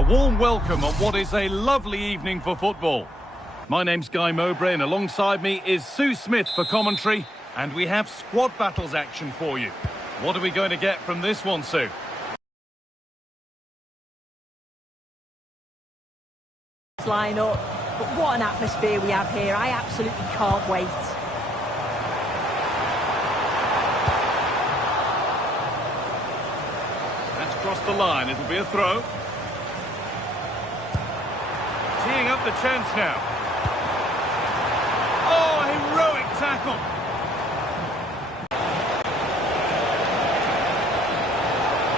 A warm welcome on what is a lovely evening for football. My name's Guy Mowbray and alongside me is Sue Smith for commentary, and we have squad battles action for you. What are we going to get from this one, Sue? Line up, but what an atmosphere we have here. I absolutely can't wait. That's crossed the line. It'll be a throw. Teeing up the chance now. Oh, heroic tackle.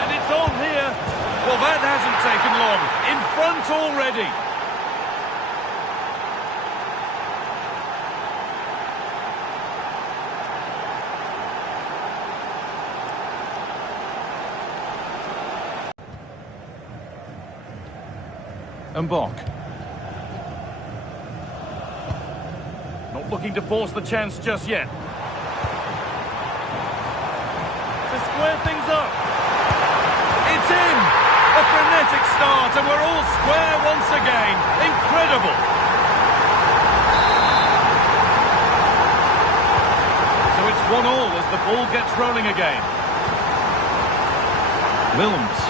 And it's on here. Well, that hasn't taken long. In front already. Mbok. Not looking to force the chance just yet. To square things up. It's in! A frenetic start and we're all square once again. Incredible! So it's 1-1 as the ball gets rolling again. Wilms.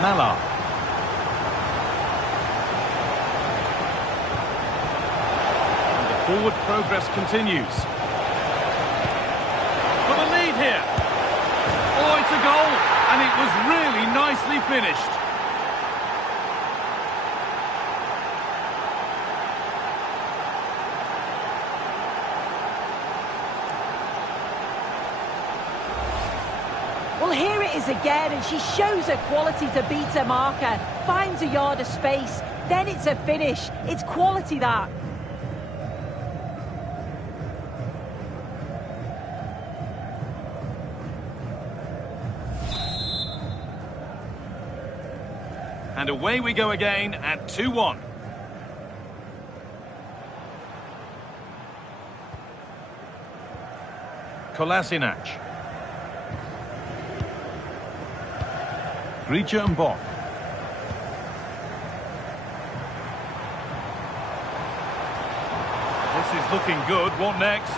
Mala. And the forward progress continues. For the lead here. Oh, it's a goal. And it was really nicely finished. Well, here it is again, and she shows her quality to beat her marker, finds a yard of space, then it's a finish. It's quality, that. And away we go again at 2-1. Kolasinac. Grieche Mbok. This is looking good. What next?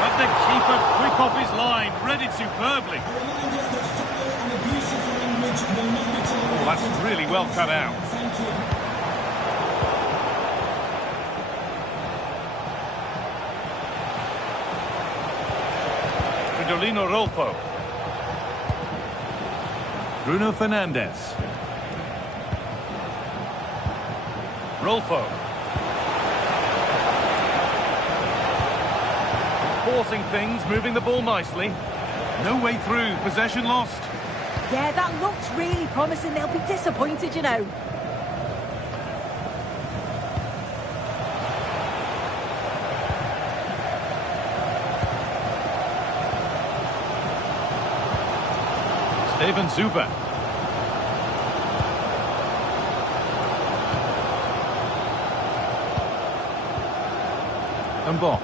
But the keeper quick off his line, read it superbly. Oh, that's really well cut out. Fridolino Rolfo. Bruno Fernandes. Rolfo. Forcing things, moving the ball nicely. No way through, possession lost. Yeah, that looks really promising. They'll be disappointed, you know. Steven Zuber. Mbok.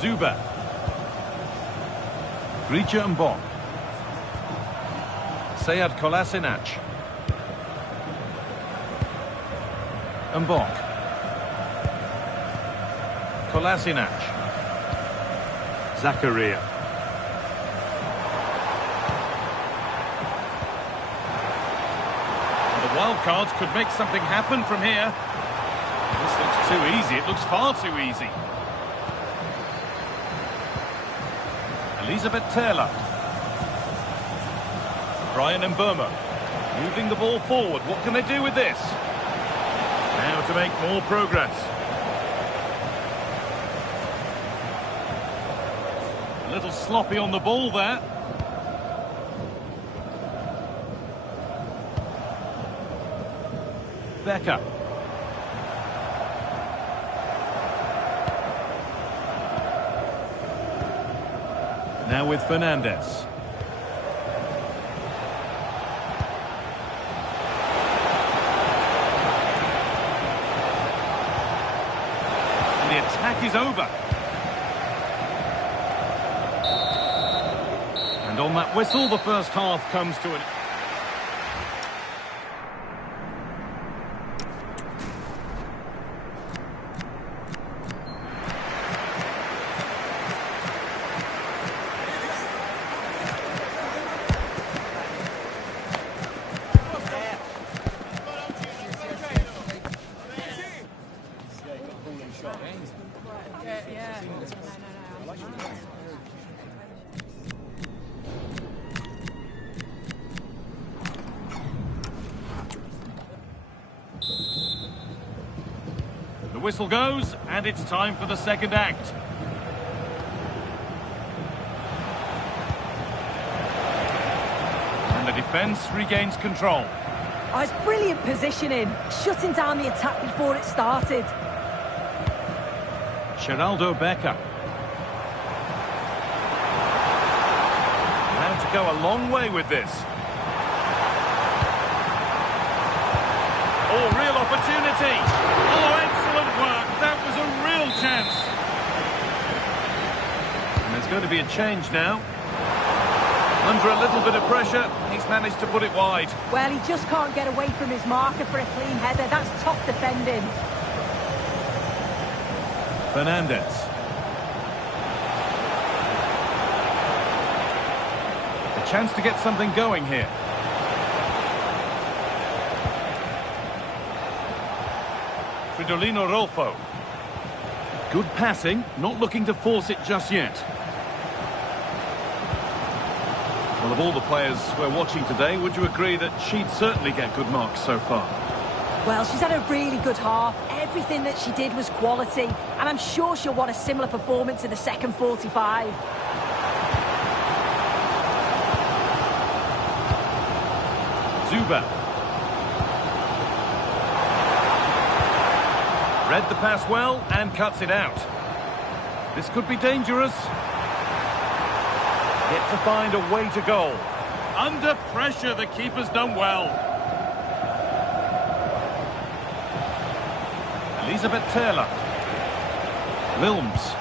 Zuber. Grieche Mbok. Sead Kolasinac. Mbok. Kolasinac. Zakaria. Wildcards could make something happen from here. This looks too easy. It looks far too easy. Elisabeth Taylor. Brian Mbeumo. Moving the ball forward. What can they do with this? Now to make more progress. A little sloppy on the ball there. Becker. Now with Fernandes. And the attack is over. And on that whistle, the first half comes to an... The whistle goes, and it's time for the second act. And the defence regains control. Oh, it's brilliant positioning, shutting down the attack before it started. Geraldo Becker. Now to go a long way with this. Oh, real opportunity. Oh, excellent work. That was a real chance. And there's going to be a change now. Under a little bit of pressure, he's managed to put it wide. Well, he just can't get away from his marker for a clean header. That's top defending. Fernandez. A chance to get something going here. Fridolino Rolfo. Good passing, not looking to force it just yet. Well, of all the players we're watching today, would you agree that she'd certainly get good marks so far? Well, she's had a really good half. Everything that she did was quality, and I'm sure she'll want a similar performance in the second 45. Zuba. Read the pass well and cuts it out. This could be dangerous. Yet to find a way to goal. Under pressure, the keeper's done well. Elisabeth Taylor. Wilms.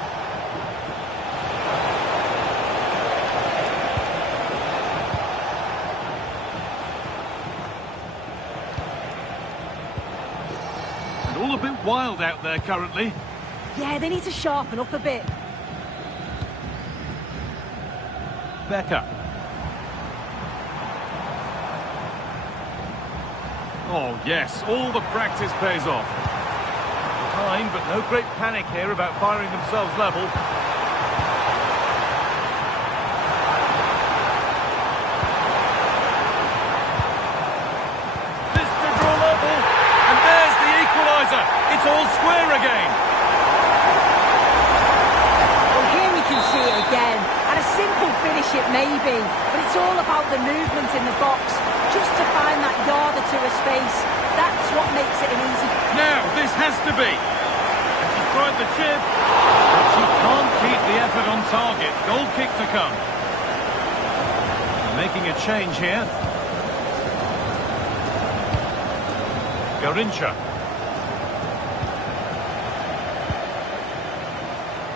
And all a bit wild out there currently. Yeah, they need to sharpen up a bit. Becker. Oh, yes, all the practice pays off. Behind, but no great panic here about firing themselves level. This to draw level, and there's the equaliser. It's all square again. Well, here we can see it again. And a simple finish it may be, but it's all about the movement in the box. Just to find that yard or two of space, that's what makes it an easy... Now, this has to be. And she's tried the chip, but she can't keep the effort on target. Goal kick to come. Making a change here. Garincha.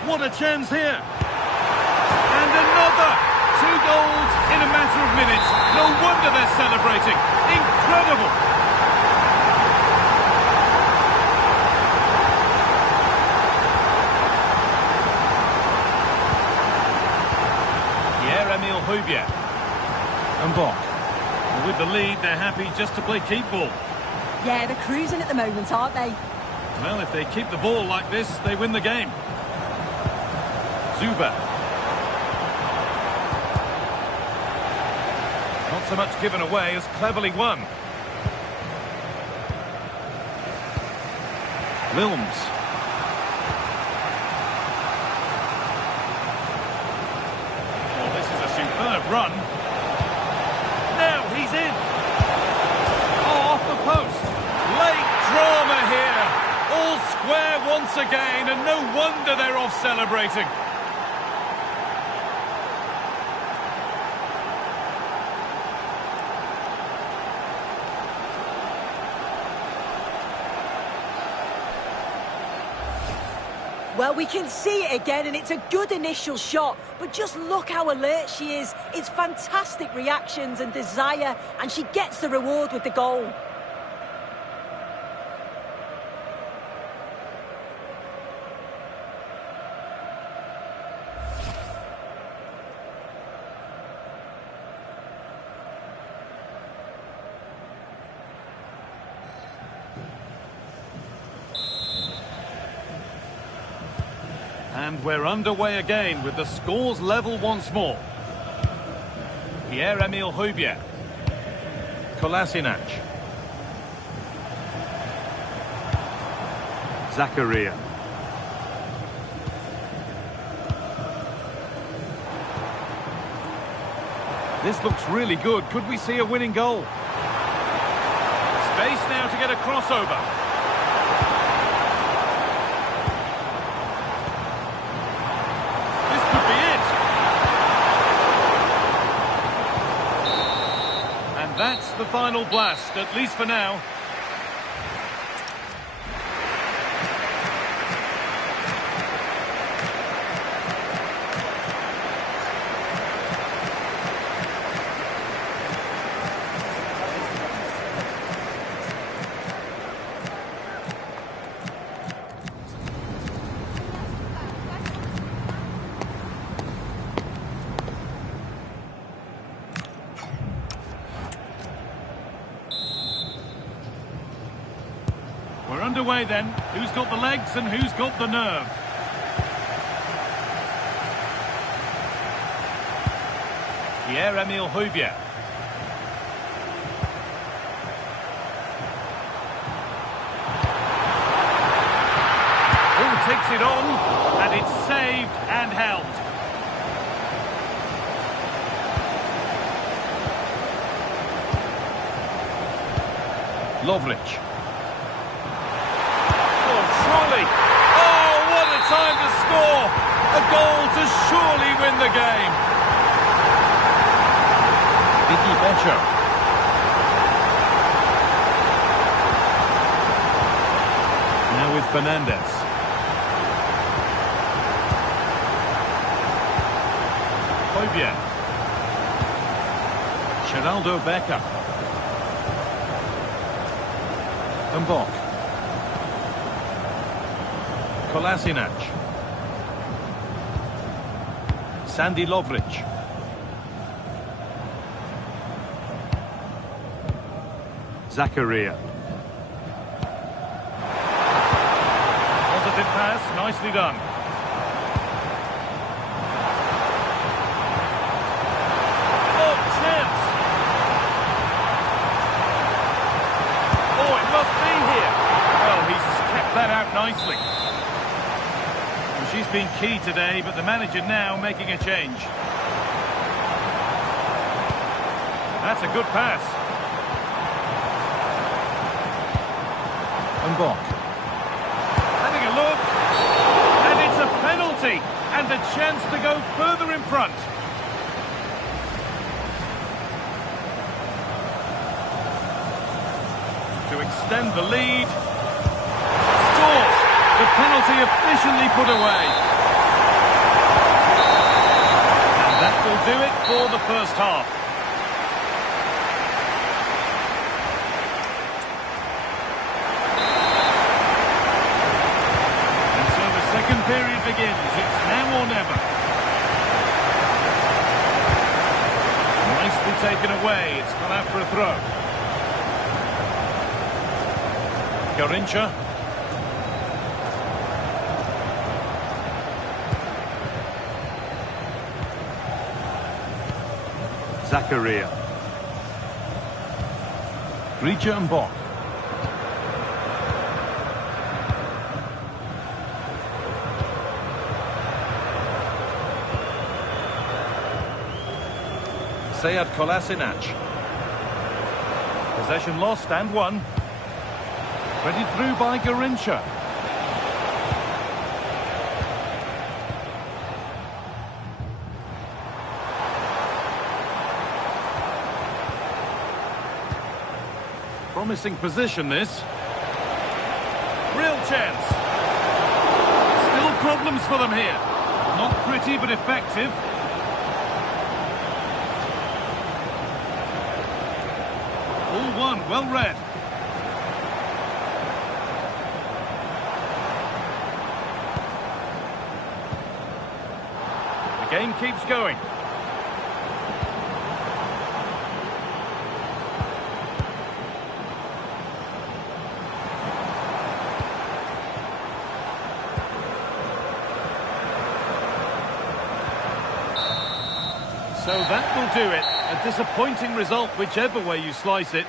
What a chance here. And another! 2 goals in a matter of minutes. No wonder they're celebrating. Incredible! Pierre-Emile Højbjerg. And Bock. With the lead, they're happy just to play keep ball. Yeah, they're cruising at the moment, aren't they? Well, if they keep the ball like this, they win the game. Zuba. Not so much given away as cleverly won. Wilms. Oh, this is a superb run. Now he's in. Oh, off the post. Late drama here. All square once again, and no wonder they're off celebrating. Well, we can see it again, and it's a good initial shot, but just look how alert she is. It's fantastic reactions and desire, and she gets the reward with the goal. And we're underway again with the scores level once more. Pierre-Emile Højbjerg. Kolasinac. Zakaria. This looks really good. Could we see a winning goal? Space now to get a crossover. That's the final blast, at least for now. We're underway then. Who's got the legs and who's got the nerve? Pierre-Emile Højbjerg. Oh, takes it on, and it's saved and held. Lovric. Oh, what a time to score! A goal to surely win the game. Vicky Becher. Now with Fernandez. Højbjerg. Geraldo Becker. Mbok. Kolasinac. Sandy Lovric. Zakaria. Positive pass, nicely done. Oh, chance! Oh, it must be here. Well, he's kept that out nicely. She's been key today, but the manager now making a change. That's a good pass. Mbok. Having a look. And it's a penalty. And a chance to go further in front. To extend the lead. Scores! The penalty officially put away. And that will do it for the first half. And so the second period begins. It's now or never. Nicely taken away. It's gone out for a throw. Garrincha. Zakaria. Grija Mbok. Sead Kolasinac. Possession lost and won. Threaded through by Garrincha. Promising position, this. Real chance. Still problems for them here. Not pretty, but effective. All one, well read. The game keeps going. So that will do it. A disappointing result, whichever way you slice it.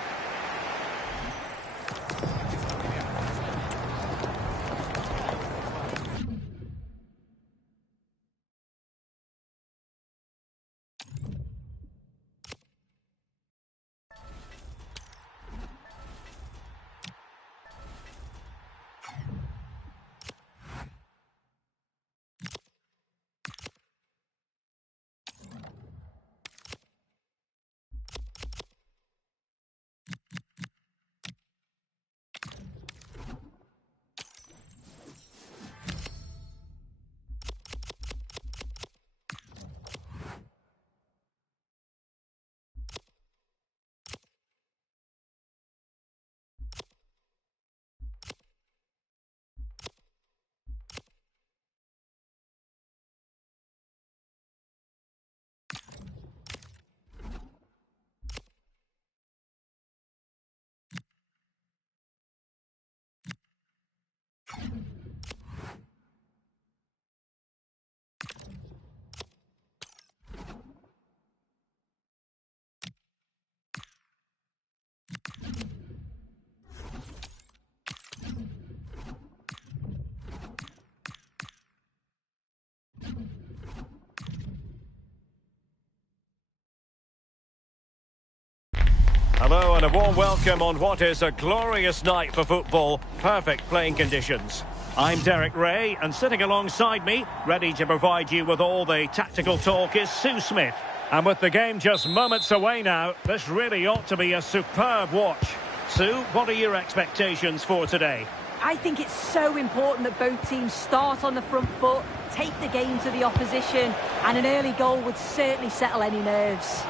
Hello and a warm welcome on what is a glorious night for football. Perfect playing conditions. I'm Derek Ray, and sitting alongside me, ready to provide you with all the tactical talk, is Sue Smith. And with the game just moments away now, this really ought to be a superb watch. Sue, what are your expectations for today? I think it's so important that both teams start on the front foot, take the game to the opposition, and an early goal would certainly settle any nerves.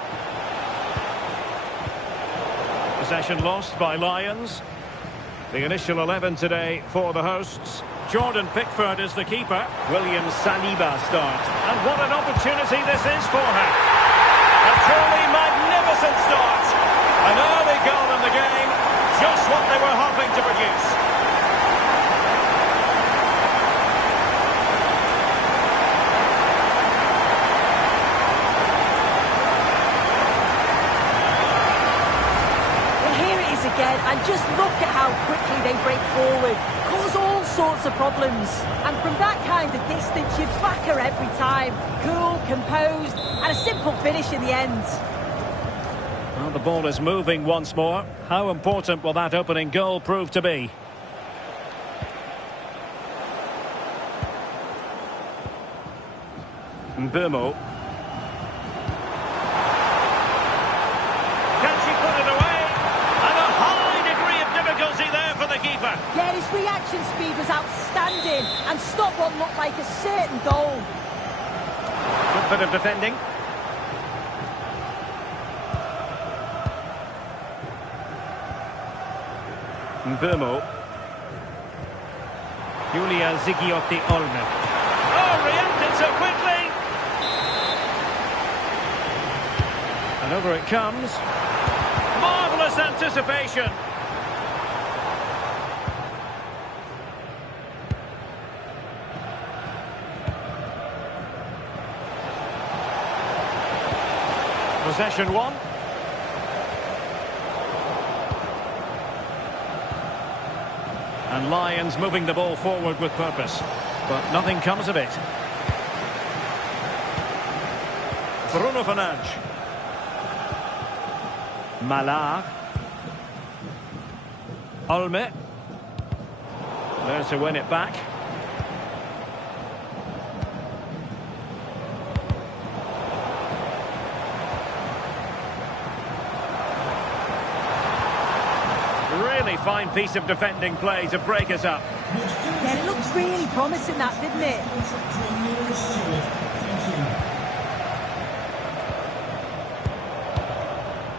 Possession lost by Lions. The initial 11 today for the hosts. Jordan Pickford is the keeper. William Saliba starts. And what an opportunity this is for her. A truly magnificent start. An early goal in the game. Just what they were hoping to produce. Again, and just look at how quickly they break forward, cause all sorts of problems, and from that kind of distance you back her every time. Cool, composed, and a simple finish in the end. Well, the ball is moving once more. How important will that opening goal prove to be? Mbeumo. Yeah, his reaction speed was outstanding and stopped what looked like a certain goal. Good bit of defending. Mbeumo. Giulia Zigiotti Olme. Oh, reacted so quickly! And over it comes. Marvellous anticipation. Possession one. And Lions moving the ball forward with purpose. But nothing comes of it. Bruno Fernandes. Mala. Olme. There to win it back. Really A fine piece of defending play to break us up. Yeah, it looked really promising, that, didn't it?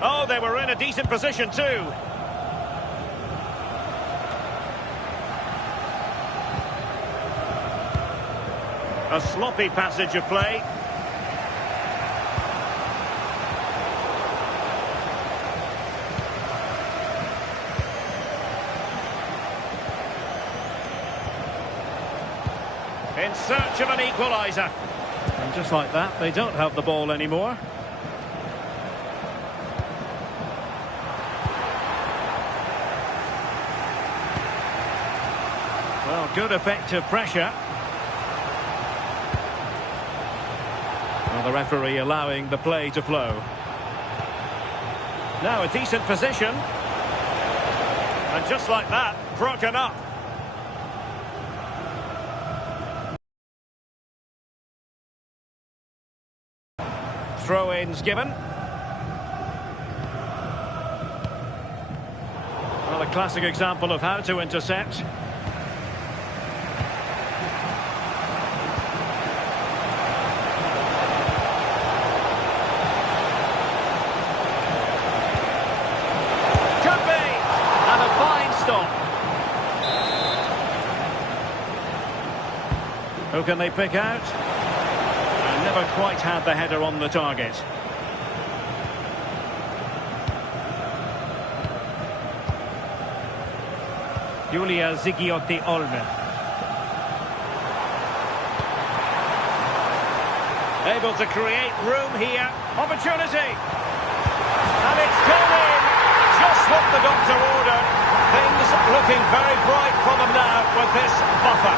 Oh, they were in a decent position too. A sloppy passage of play. In search of an equaliser. And just like that, they don't have the ball anymore. Well, good effective pressure. Well, the referee allowing the play to flow. Now a decent position. And just like that, broken up. Throw-ins given. Well, a classic example of how to intercept. Could be! And a fine stop. Who can they pick out? Never quite had the header on the target. Giulia Zigiotti Olme. Able to create room here. Opportunity. And it's gone in. Just what the doctor ordered. Things looking very bright for them now with this buffer.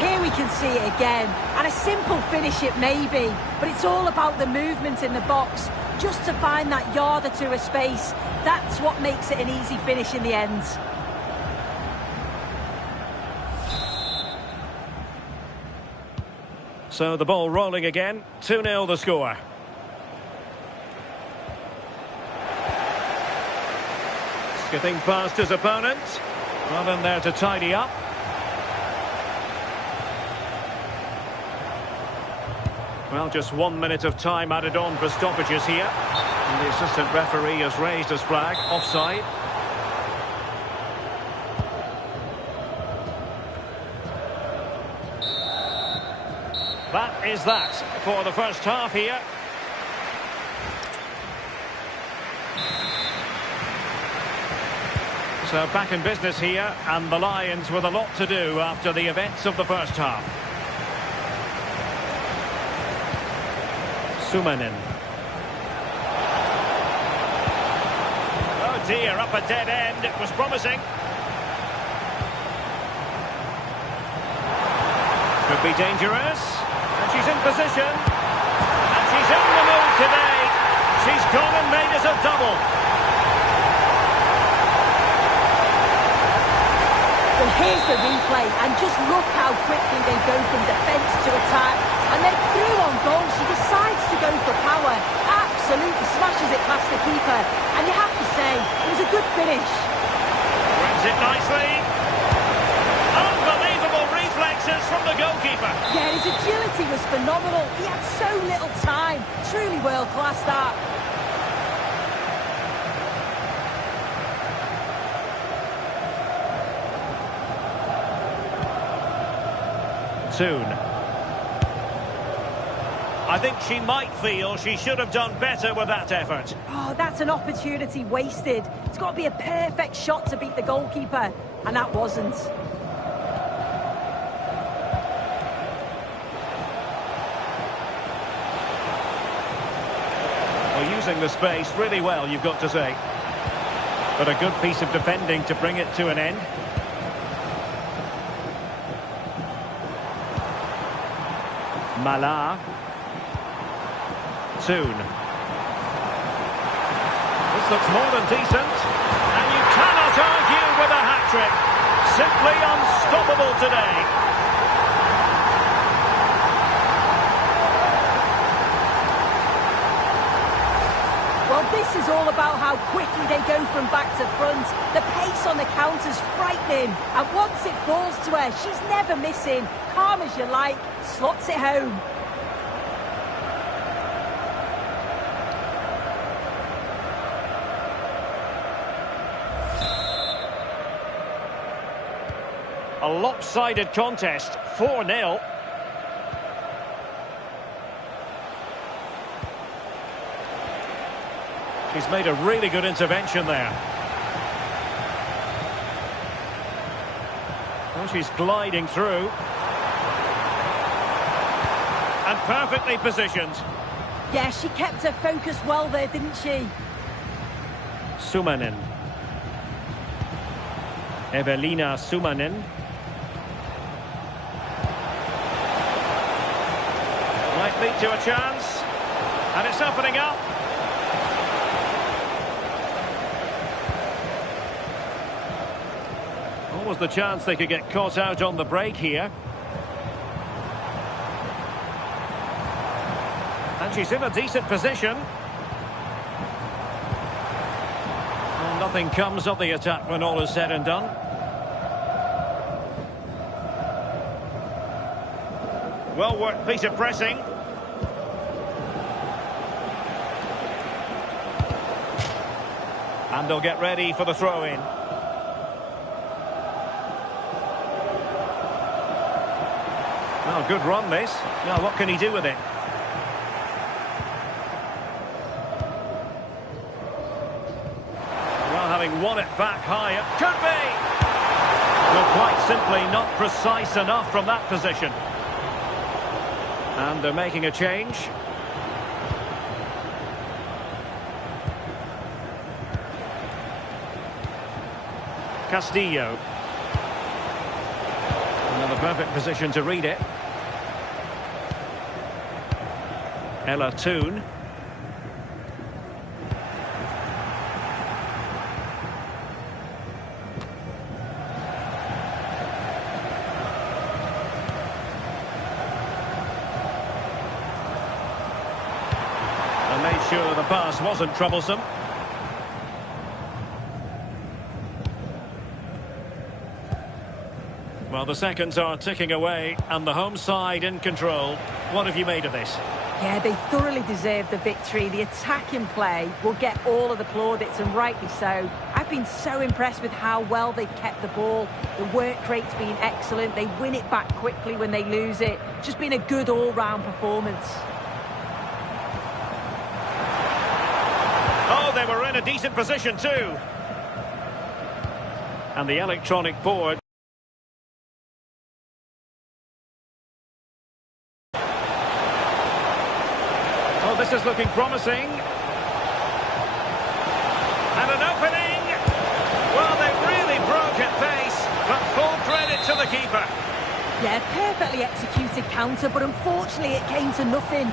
Here we can see it again, and a simple finish it may be, but it's all about the movement in the box, just to find that yard or two of space. That's what makes it an easy finish in the end. So the ball rolling again, 2-0 the score. Skipping past his opponent, well in there to tidy up. Well, just 1 minute of time added on for stoppages here. And the assistant referee has raised his flag, offside. That is that for the first half here. So back in business here, and the Lions with a lot to do after the events of the first half. Sumanen. Oh dear, up a dead end. It was promising. Could be dangerous. And she's in position. And she's in the mood today. She's gone and made us a double. Well, here's the replay, and just look how quickly they go from defence to attack. And then through on goal, she decides to go for power. Absolutely smashes it past the keeper. And you have to say, it was a good finish. Brings it nicely. Unbelievable reflexes from the goalkeeper. Yeah, his agility was phenomenal. He had so little time. Truly world-class, that. Soon. I think she might feel she should have done better with that effort. Oh, that's an opportunity wasted. It's got to be a perfect shot to beat the goalkeeper, and that wasn't. Well, using the space really well, you've got to say. But a good piece of defending to bring it to an end. Mala. Soon. This looks more than decent. And you cannot argue with a hat-trick. Simply unstoppable today. Well, this is all about how quickly they go from back to front. The pace on the counter's frightening. And once it falls to her, she's never missing. Calm as you like, slots it home. A lopsided contest, 4-0. She's made a really good intervention there. Well, she's gliding through. And perfectly positioned. Yeah, she kept her focus well there, didn't she? Summanen. Evelina Summanen. Might lead to a chance. And it's opening up. What was the chance they could get caught out on the break here? And she's in a decent position. And nothing comes of the attack when all is said and done. Well worked piece of pressing. And they'll get ready for the throw-in. Well, good run this. Now what can he do with it? Well, having won it back high, it could be! Well, quite simply not precise enough from that position. And they're making a change. Castillo. Another perfect position to read it. Ella Toon. And made sure the pass wasn't troublesome. Well, the seconds are ticking away, and the home side in control. What have you made of this? Yeah, they thoroughly deserve the victory. The attacking play will get all of the plaudits, and rightly so. I've been so impressed with how well they've kept the ball. The work rate's been excellent. They win it back quickly when they lose it. Just been a good all-round performance. Oh, they were in a decent position too. And the electronic board. Oh, this is looking promising. And an opening. Well, they really broke at pace, but full credit to the keeper. Yeah, perfectly executed counter, but unfortunately it came to nothing.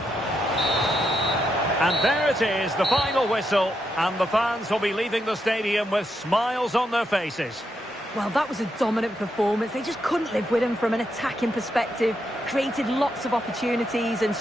And there it is, the final whistle, and the fans will be leaving the stadium with smiles on their faces. Well, that was a dominant performance. They just couldn't live with them from an attacking perspective. Created lots of opportunities and...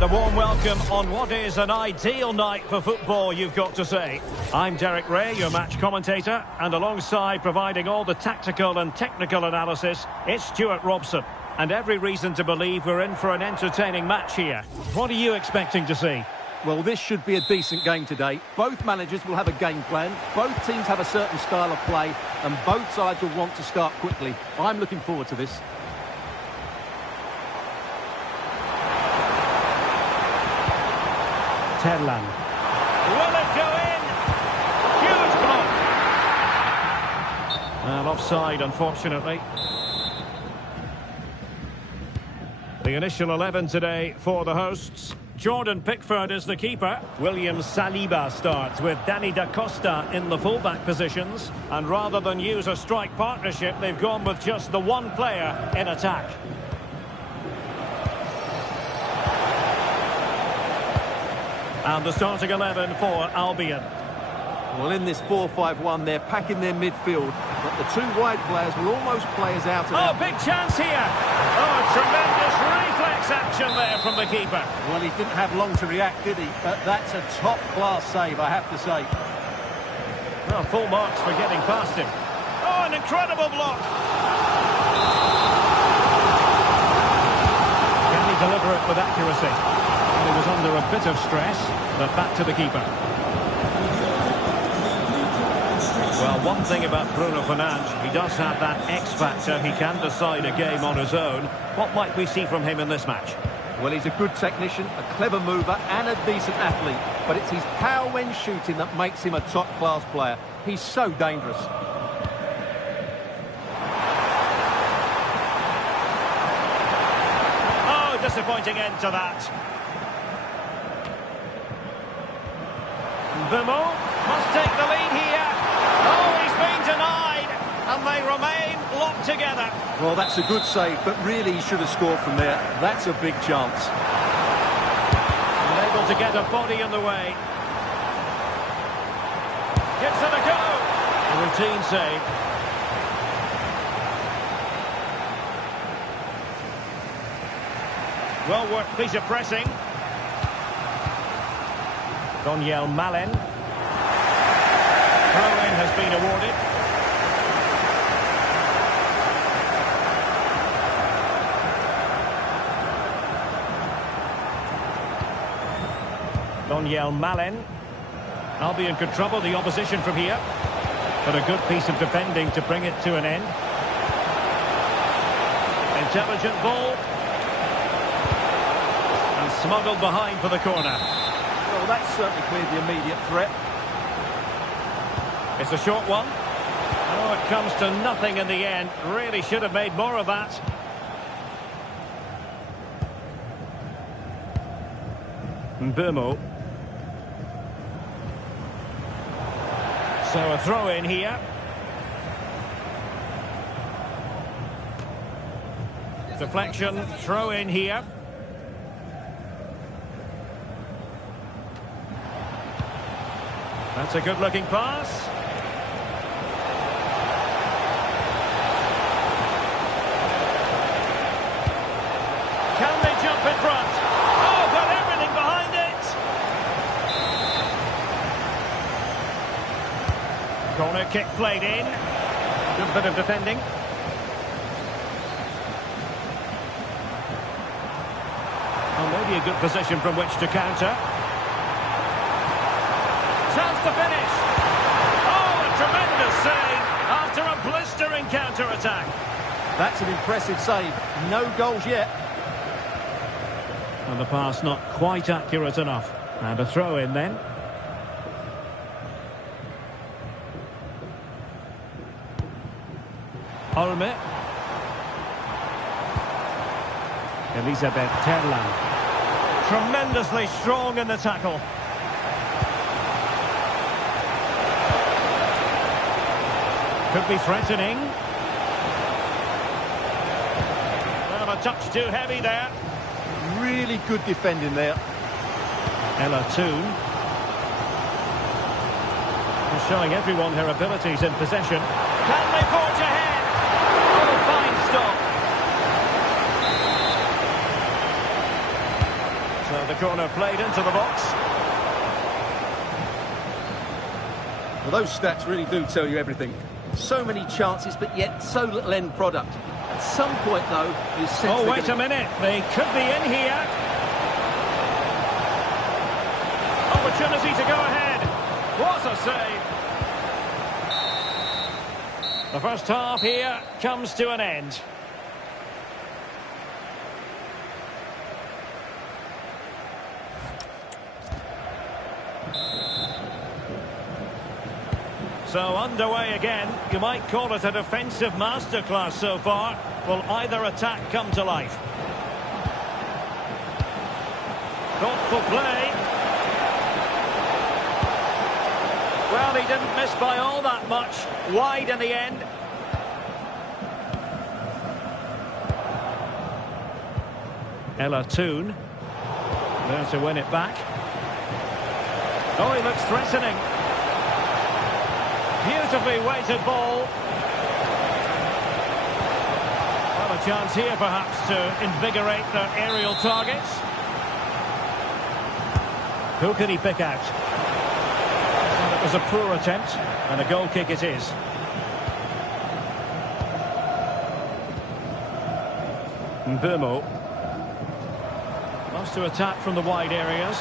And a warm welcome on what is an ideal night for football, you've got to say. I'm Derek Ray, your match commentator, and alongside providing all the tactical and technical analysis, it's Stuart Robson. And every reason to believe we're in for an entertaining match here. What are you expecting to see? Well, this should be a decent game today. Both managers will have a game plan. Both teams have a certain style of play, and both sides will want to start quickly. I'm looking forward to this. Terlan. Will it go in? Huge block. Well, offside, unfortunately. The initial 11 today for the hosts. Jordan Pickford is the keeper. William Saliba starts with Danny Da Costa in the fullback positions. And rather than use a strike partnership, they've gone with just the one player in attack. And the starting 11 for Albion. Well, in this 4-5-1, they're packing their midfield, but the two wide players will almost play us out. Oh, big chance here. Oh, tremendous reflex action there from the keeper. Well, he didn't have long to react, did he? But that's a top-class save, I have to say. Well, full marks for getting past him. Oh, an incredible block. Can he deliver it with accuracy? Well, he was under a bit of stress, but back to the keeper. Well, one thing about Bruno Fernandes, he does have that X-factor. He can decide a game on his own. What might we see from him in this match? Well, he's a good technician, a clever mover and a decent athlete. But it's his power when shooting that makes him a top-class player. He's so dangerous. Oh, disappointing end to that. Bemo must take the lead here. Oh, he's been denied, and they remain locked together. Well, that's a good save, but really he should have scored from there. That's a big chance. Unable to get a body in the way. Gives it a go. A routine save. Well worked piece of pressing. Donyell Malen. Throw-in has been awarded. Donyell Malen. Albion could trouble the opposition from here. But a good piece of defending to bring it to an end. Intelligent ball. And smuggled behind for the corner. Well, that's certainly cleared the immediate threat. It's a short one. Oh, it comes to nothing in the end. Really should have made more of that. Mbeumo. So a throw in here. Deflection, throw in here. That's a good-looking pass. Can they jump in front? Oh, got everything behind it. Corner kick played in. Good bit of defending. Well, maybe a good position from which to counter. Chance to finish. Oh, a tremendous save after a blistering counter-attack. That's an impressive save. No goals yet. And the pass not quite accurate enough. And a throw in then. Olme. Elisabeth Terlan. Tremendously strong in the tackle. Could be threatening. Well, a touch too heavy there. Really good defending there. Ella Toon. Showing everyone her abilities in possession. Can they forge ahead? What a fine stop. So the corner played into the box. Well, those stats really do tell you everything. So many chances, but yet so little end product. At some point, though, you sense... Oh, wait a minute. They could be in here. Opportunity to go ahead. What a save. The first half here comes to an end. So underway again. You might call it a defensive masterclass so far. Will either attack come to life? Thoughtful play. Well, he didn't miss by all that much. Wide in the end. Ella Toon. There to win it back. Oh, he looks threatening. Beautifully weighted ball. Well, a chance here perhaps to invigorate their aerial targets. Who can he pick out? Well, it was a poor attempt, and a goal kick it is. Mbeumo wants to attack from the wide areas.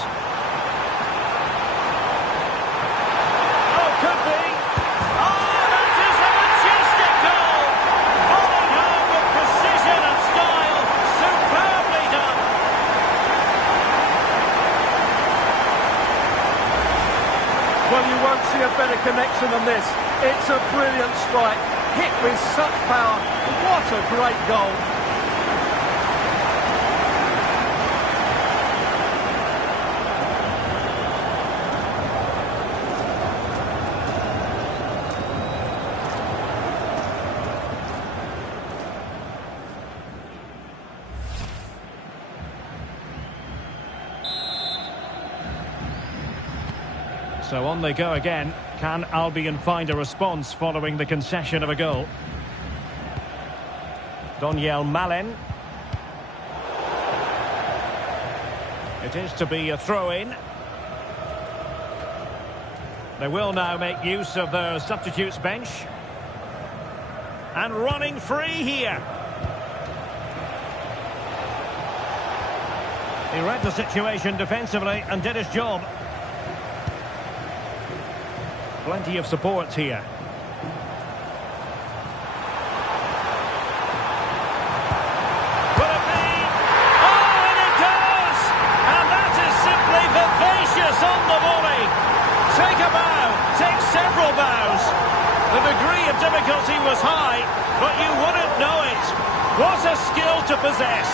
Well, you won't see a better connection than this. It's a brilliant strike, hit with such power. What a great goal. So on they go again. Can Albion find a response following the concession of a goal? Donyell Malen. It is to be a throw-in. They will now make use of their substitutes bench. And running free here. He read the situation defensively and did his job. Plenty of support here. Will it be? Oh, and it does! And that is simply vivacious on the volley. Take a bow, take several bows. The degree of difficulty was high, but you wouldn't know it. What a skill to possess.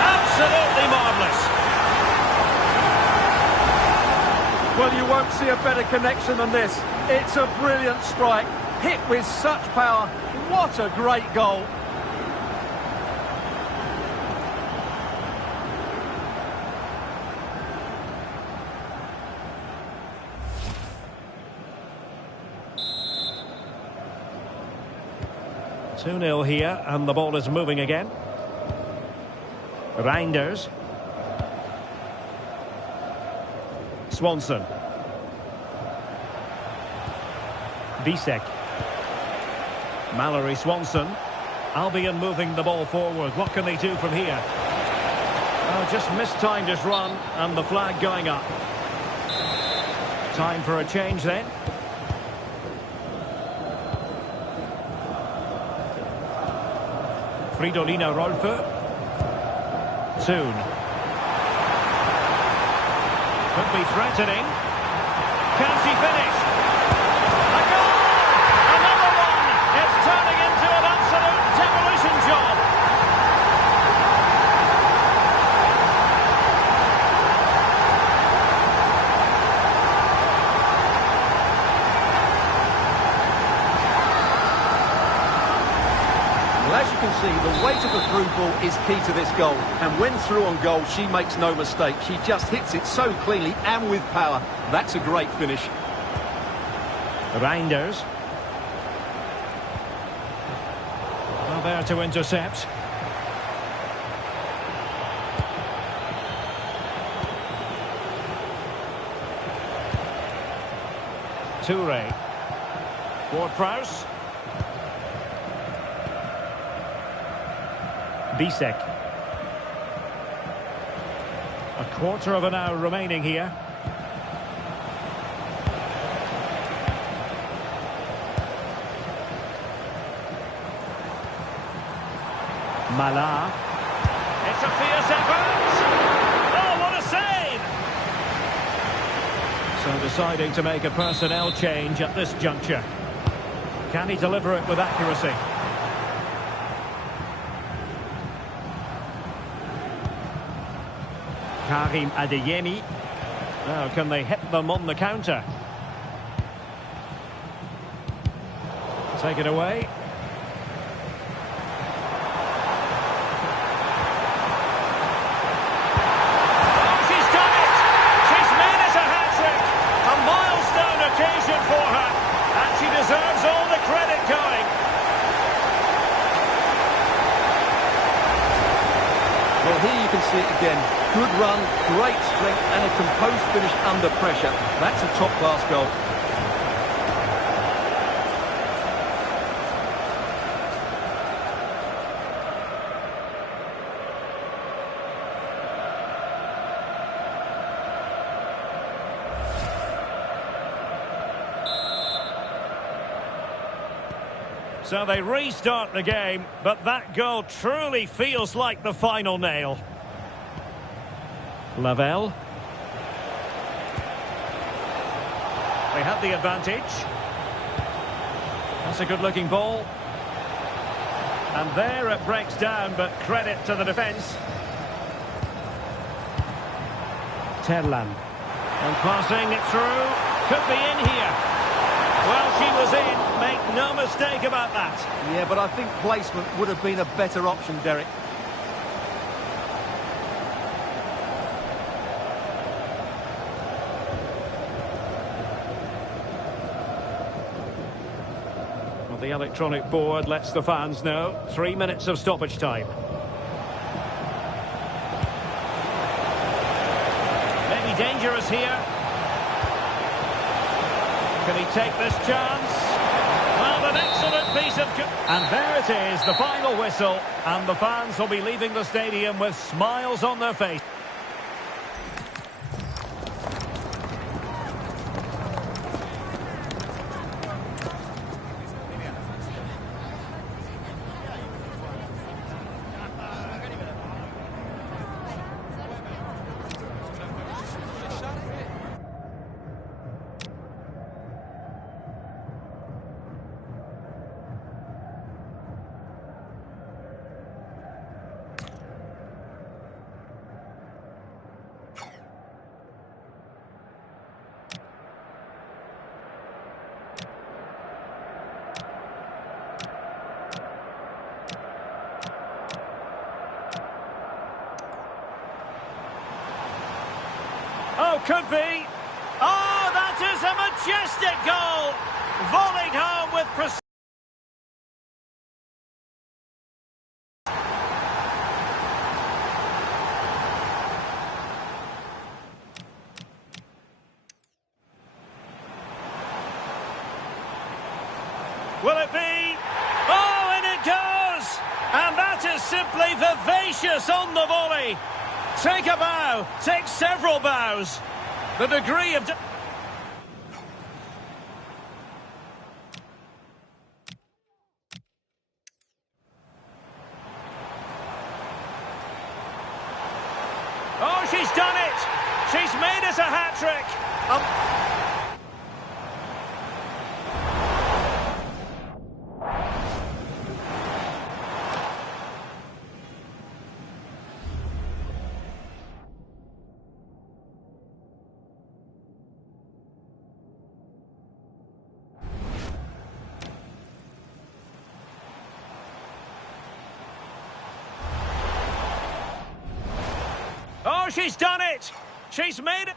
Absolutely marvellous. Well, you won't see a better connection than this. It's a brilliant strike, hit with such power. What a great goal. Two 2-0 here, and the ball is moving again. Reinders. Swanson. Bisek. Mallory Swanson. Albion moving the ball forward. What can they do from here? Oh, just mistimed his run, and the flag going up. Time for a change then. Fridolina Rolfö. Toon. Could be threatening. Can she finish? A goal! Another one! It's turning into an absolute demolition job. Well, as you can see, the weight of the through ball is key to this goal. And when through on goal, she makes no mistake. She just hits it so cleanly and with power. That's a great finish. Reinders. Well, there to intercept. Toure. Ward-Prowse. Bisek. A quarter of an hour remaining here. Mala. It's a fierce effort. Oh, what a save! So deciding to make a personnel change at this juncture. Can he deliver it with accuracy? Karim Adeyemi. Now, can they hit them on the counter? Take it away. Oh, she's done it! She's made it a hat-trick! A milestone occasion for her, and she deserves all the credit going. Well, here you can see it again. Good run, great strength and a composed finish under pressure. That's a top-class goal. So they restart the game, but that goal truly feels like the final nail. Lavelle. They had the advantage. That's a good-looking ball. And there it breaks down, but credit to the defence. Terlan. And passing it through. Could be in here. Well, she was in. Make no mistake about that. Yeah, but I think placement would have been a better option, Derek. Well, the electronic board lets the fans know. 3 minutes of stoppage time. Maybe dangerous here. Can he take this chance? Well, an excellent piece of... And there it is, the final whistle. And the fans will be leaving the stadium with smiles on their face. Oh, could be. Oh, that is a majestic goal. Volleyed home with precision. Will it be? Oh, and it goes! And that is simply vivacious on the volley. Take a bow, take several bows. The degree of... Oh, she's done it! She's made us a hat-trick! Oh, she's done it! She's made it!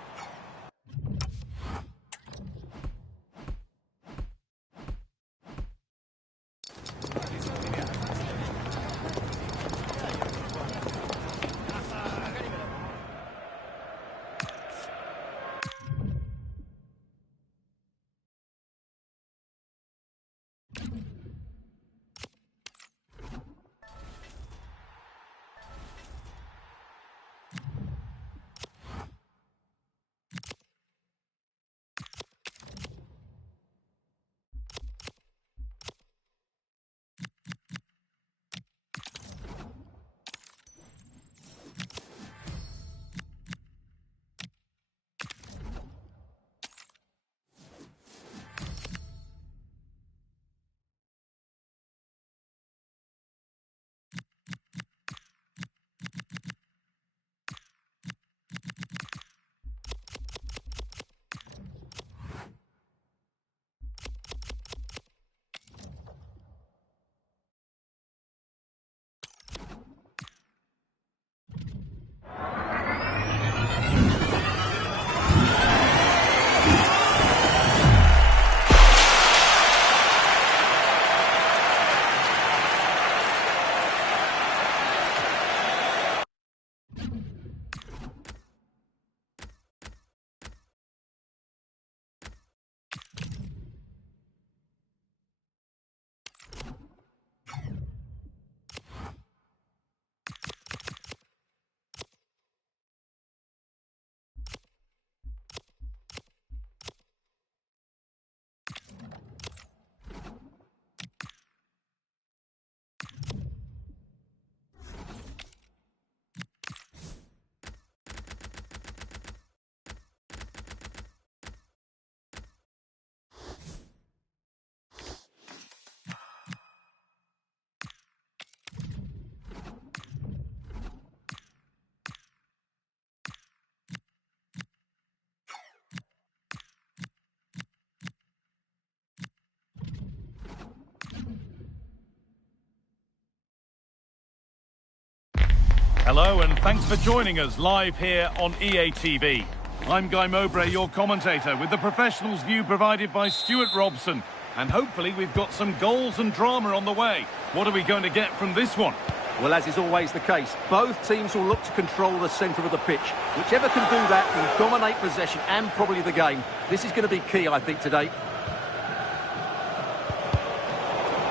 Hello and thanks for joining us live here on EA TV. I'm Guy Mowbray, your commentator, with the professionals' view provided by Stuart Robson. And hopefully we've got some goals and drama on the way. What are we going to get from this one? Well, as is always the case, both teams will look to control the centre of the pitch. Whichever can do that will dominate possession and probably the game. This is going to be key, I think, today.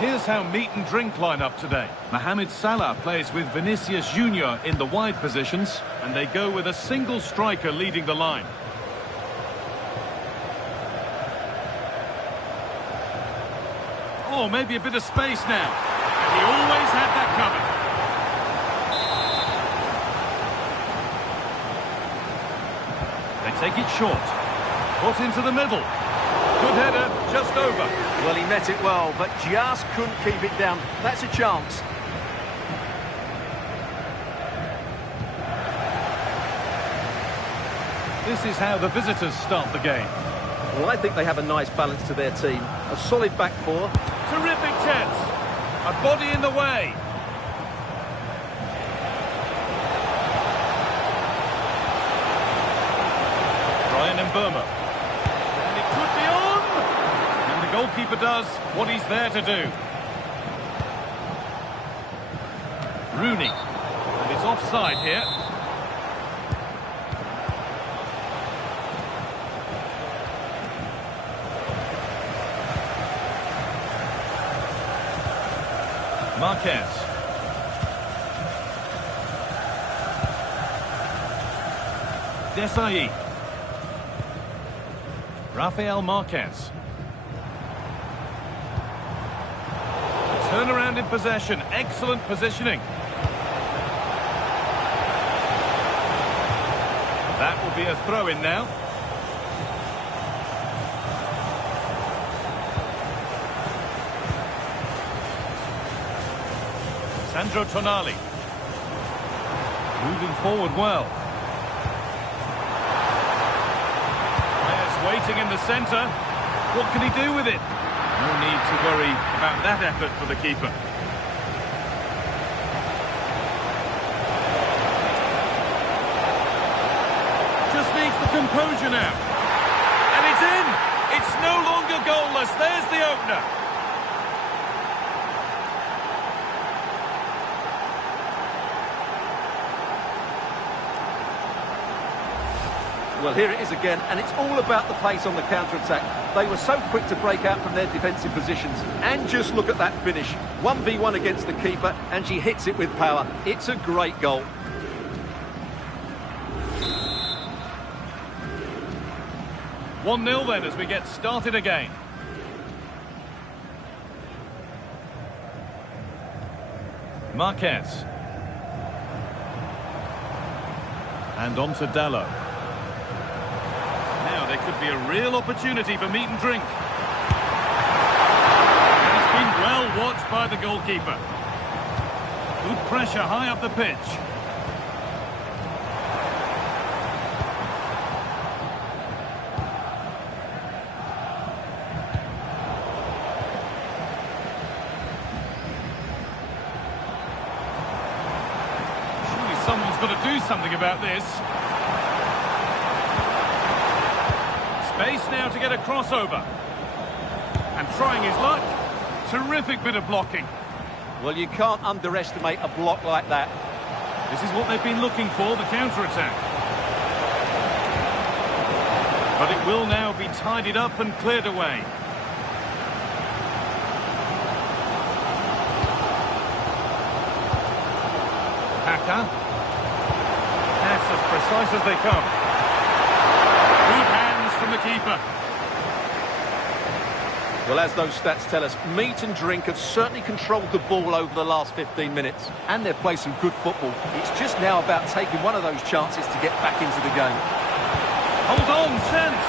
Here's how meat and drink line up today. Mohamed Salah plays with Vinicius Junior in the wide positions, and they go with a single striker leading the line. Oh, maybe a bit of space now. And he always had that covered. They take it short. Put into the middle. Good header, just over. Well, he met it well, but just couldn't keep it down. That's a chance. This is how the visitors start the game. Well, I think they have a nice balance to their team. A solid back four. Terrific chance. A body in the way. Brian Mbeumo. And it could be on. And the goalkeeper does what he's there to do. Rooney. And it's offside here. Marquez. Desailly. Rafael Marquez. Turnaround in possession. Excellent positioning. That will be a throw-in now. Sandro Tonali. Moving forward well. Players waiting in the centre. What can he do with it? No need to worry about that effort for the keeper. Just needs the composure now. And it's in! It's no longer goalless. There's the opener. Well, here it is again, and it's all about the pace on the counter-attack. They were so quick to break out from their defensive positions. And just look at that finish. 1v1 against the keeper, and she hits it with power. It's a great goal. One 0 then as we get started again. Marquez. And on to Dalot. Now there could be a real opportunity for meat and drink. And it's been well watched by the goalkeeper. Good pressure high up the pitch. Surely someone's got to do something about this. Space now to get a crossover. And trying his luck. Terrific bit of blocking. Well, you can't underestimate a block like that. This is what they've been looking for, the counter-attack. But it will now be tidied up and cleared away. Haka. That's as precise as they come. Good hands from the keeper. Well, as those stats tell us, meat and drink have certainly controlled the ball over the last 15 minutes. And they've played some good football. It's just now about taking one of those chances to get back into the game. Hold on, chance.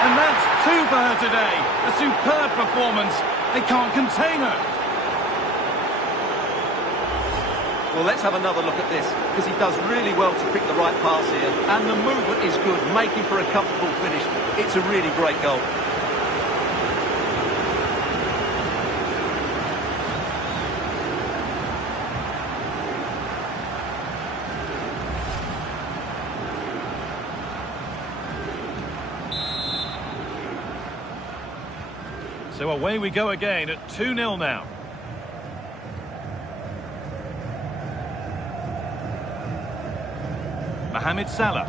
And that's two for her today. A superb performance. They can't contain her. Well, let's have another look at this, because he does really well to pick the right pass here. And the movement is good, making for a comfortable finish. It's a really great goal. So away we go again at 2-0 now. Mohamed Salah.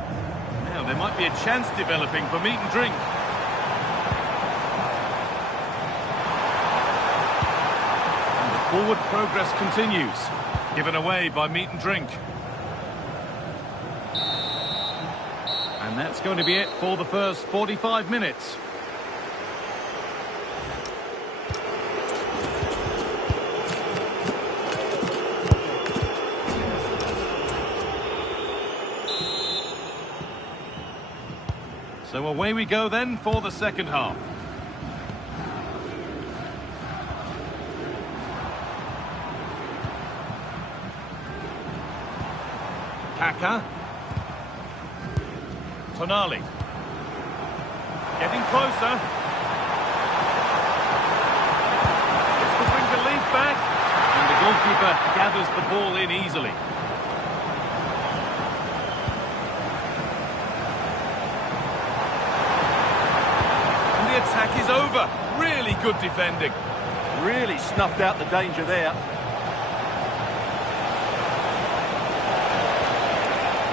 Now there might be a chance developing for meat and drink. And the forward progress continues. Given away by meat and drink. And that's going to be it for the first 45 minutes. So away we go then for the second half. Kaka. Tonali. Getting closer. This could bring the lead back. And the goalkeeper gathers the ball in easily. And the attack is over. Really good defending. Really snuffed out the danger there.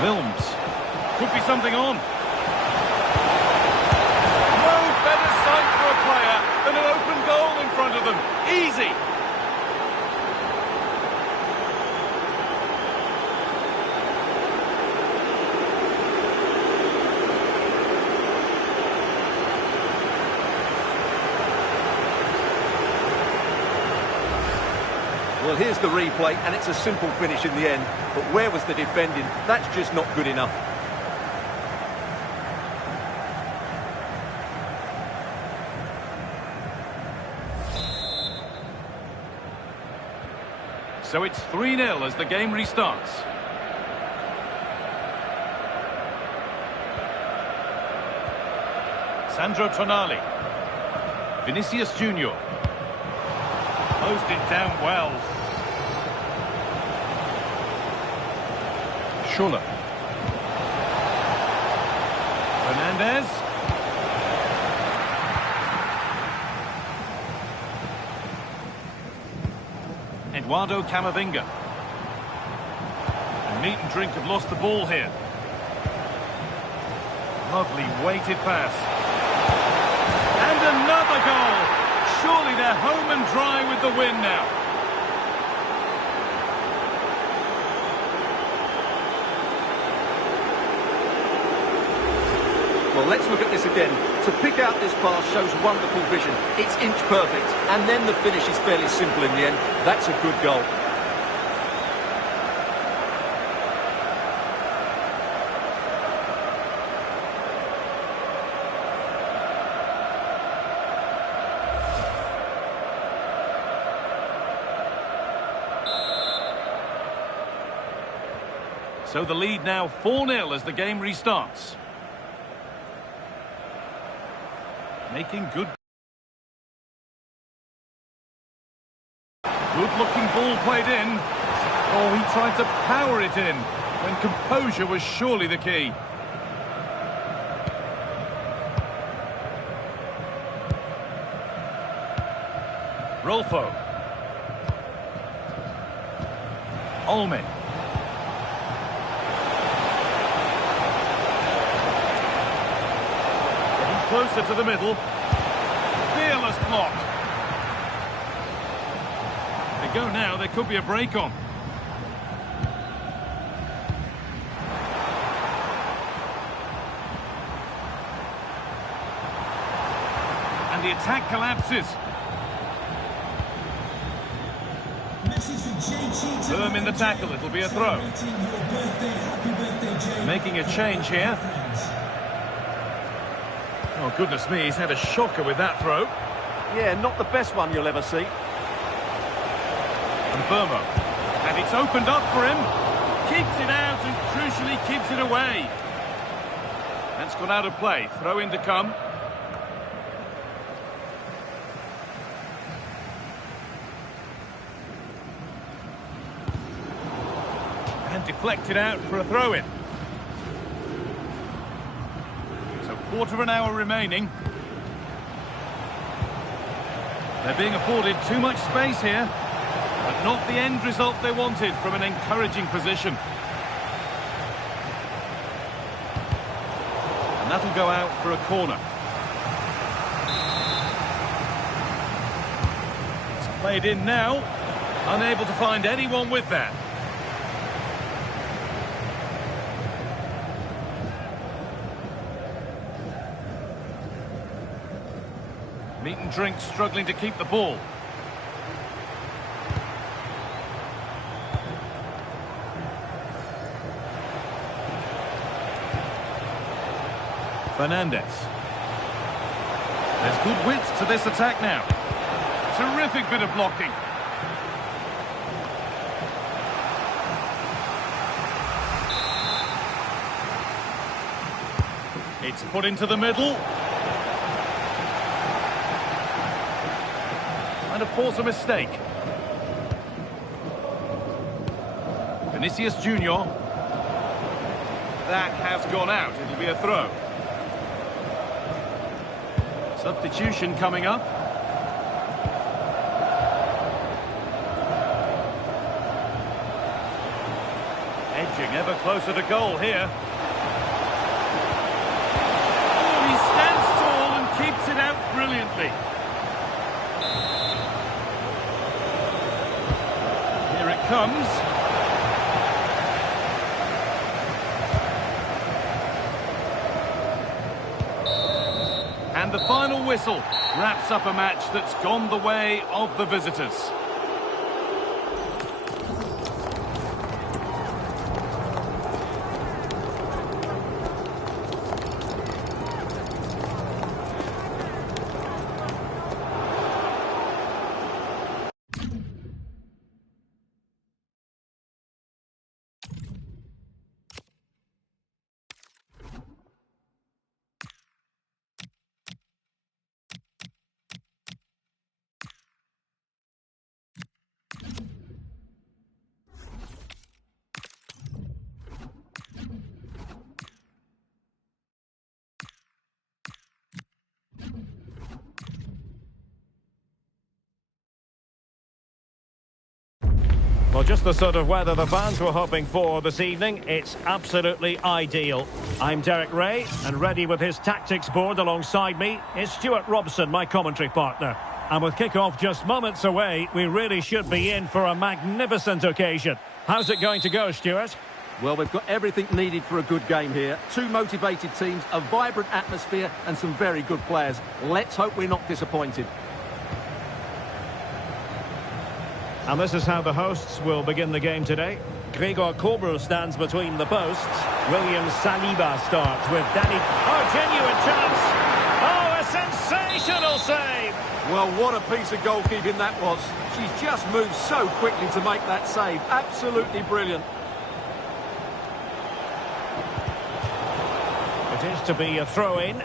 Wilms. Could be something on. No better sight for a player than an open goal in front of them. Easy. Well, here's the replay, and it's a simple finish in the end. But where was the defending? That's just not good enough. So it's 3-0 as the game restarts. Sandro Tonali. Vinicius Junior. Closed it down well. Schuller. Fernandez. Eduardo Camavinga. And meat and drink have lost the ball here. Lovely weighted pass. And another goal. Surely they're home and dry with the win now. Well, let's look at this again. To pick out this pass shows wonderful vision. It's inch perfect. And then the finish is fairly simple in the end. That's a good goal. So the lead now 4-0 as the game restarts. Making good looking ball played in. Oh, he tried to power it in when composure was surely the key. Rolfo. Olme. Closer to the middle. Fearless block. They go now, there could be a break on. And the attack collapses. Firm in the tackle, it'll be a throw. Making a change here. Oh, goodness me, he's had a shocker with that throw. Yeah, not the best one you'll ever see. And Burmo. And it's opened up for him. Keeps it out and crucially keeps it away. That's gone out of play. Throw in to come. And deflected out for a throw-in. Quarter of an hour remaining. They're being afforded too much space here, but not the end result they wanted from an encouraging position. And that'll go out for a corner. It's played in now. Unable to find anyone with that. Meat and Drink struggling to keep the ball. Fernandez. There's good width to this attack now. Terrific bit of blocking. It's put into the middle. And to force a mistake. Vinicius Junior. That has gone out. It'll be a throw. Substitution coming up. Edging ever closer to goal here. Oh, he stands tall and keeps it out brilliantly. Here it comes. And the final whistle wraps up a match that's gone the way of the visitors. Well, just the sort of weather the fans were hoping for this evening. It's absolutely ideal. I'm Derek Ray, and ready with his tactics board alongside me is Stuart Robson, my commentary partner. And with kick-off just moments away, we really should be in for a magnificent occasion. How's it going to go, Stuart? Well, we've got everything needed for a good game here. Two motivated teams, a vibrant atmosphere and some very good players. Let's hope we're not disappointed. And this is how the hosts will begin the game today. Gregor Kobel stands between the posts. William Saliba starts with Danny... Oh, genuine chance! Oh, a sensational save! Well, what a piece of goalkeeping that was. She's just moved so quickly to make that save. Absolutely brilliant. It is to be a throw-in.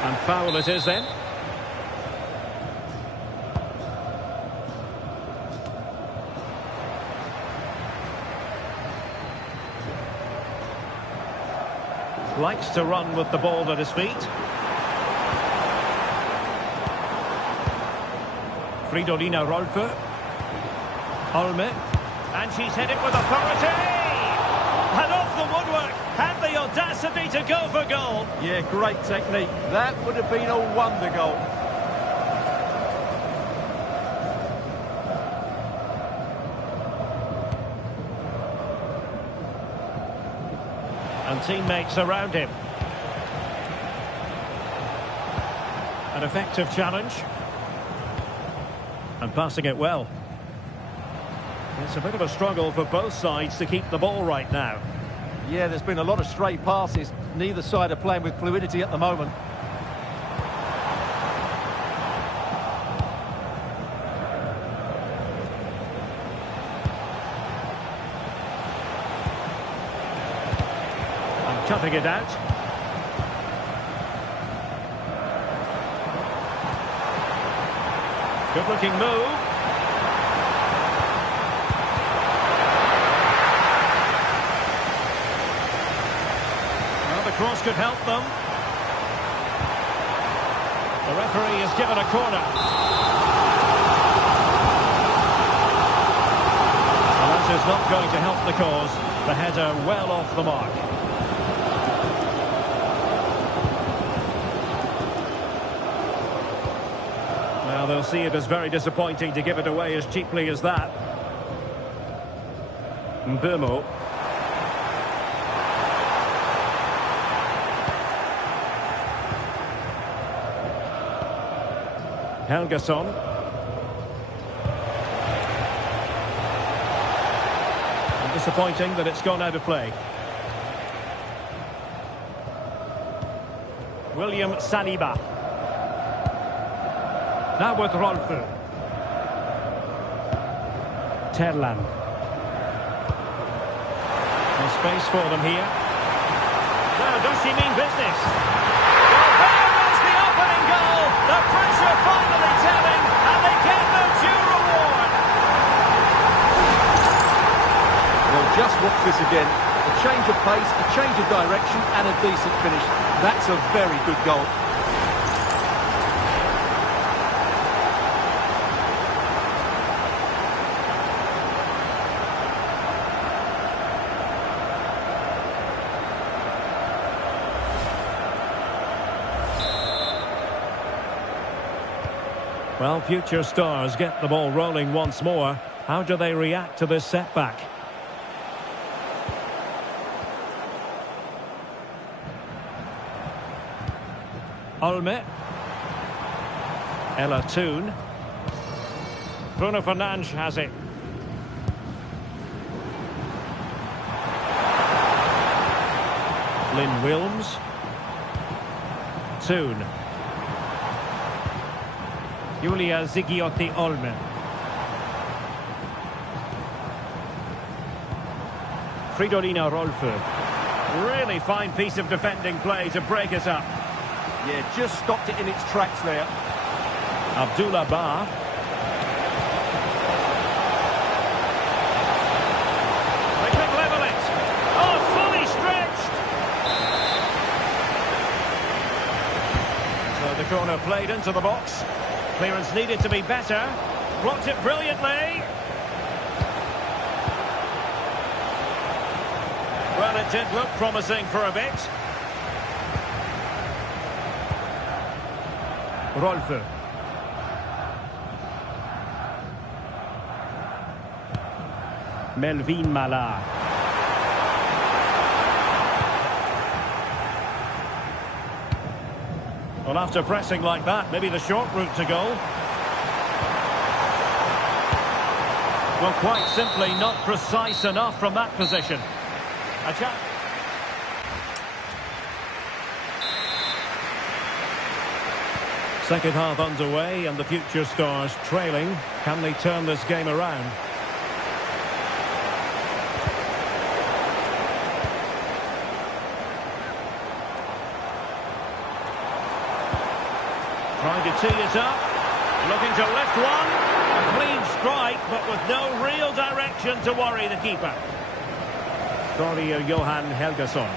And foul it is then. Likes to run with the ball at his feet. Fridolina Rolfö. Olme. And she's hit it with authority! And off the woodwork, had the audacity to go for goal. Yeah, great technique. That would have been a wonder goal. And teammates around him. An effective challenge. And passing it well. It's a bit of a struggle for both sides to keep the ball right now. Yeah, there's been a lot of stray passes. Neither side are playing with fluidity at the moment. And cutting it out. Good-looking move. Cross could help them. referee has given a corner. And that is not going to help the cause. The header well off the mark. Well, they'll see it as very disappointing to give it away as cheaply as that. Mbeumo. Helgason. And disappointing that it's gone out of play. William Saliba. Now with Rolfö. Terland. No space for them here. Now, does she mean business? Well, there is the opening goal. The pressure finally telling, and they get the due reward. Well, just watch this again. A change of pace, a change of direction, and a decent finish. That's a very good goal. Well, future stars get the ball rolling once more. How do they react to this setback? Olme. Ella Toon. Bruno Fernandes has it. Lynn Wilms. Toon. Julia Zigiotti Olme. Fridolina Rolfö. Really fine piece of defending play to break us up. Yeah, just stopped it in its tracks there. Abdullah Ba. They could level it. Oh, fully stretched. So the corner played into the box. Clearance needed to be better. Blocked it brilliantly. Well, it did look promising for a bit. Rolfö. Melvin Mala. Well, after pressing like that, maybe the short route to goal. Well, quite simply not precise enough from that position. A chance. Second half underway and the future stars trailing. Can they turn this game around? Trying to tee it up. Looking to lift one. A clean strike, but with no real direction to worry the keeper. Claudio Johan Helgason.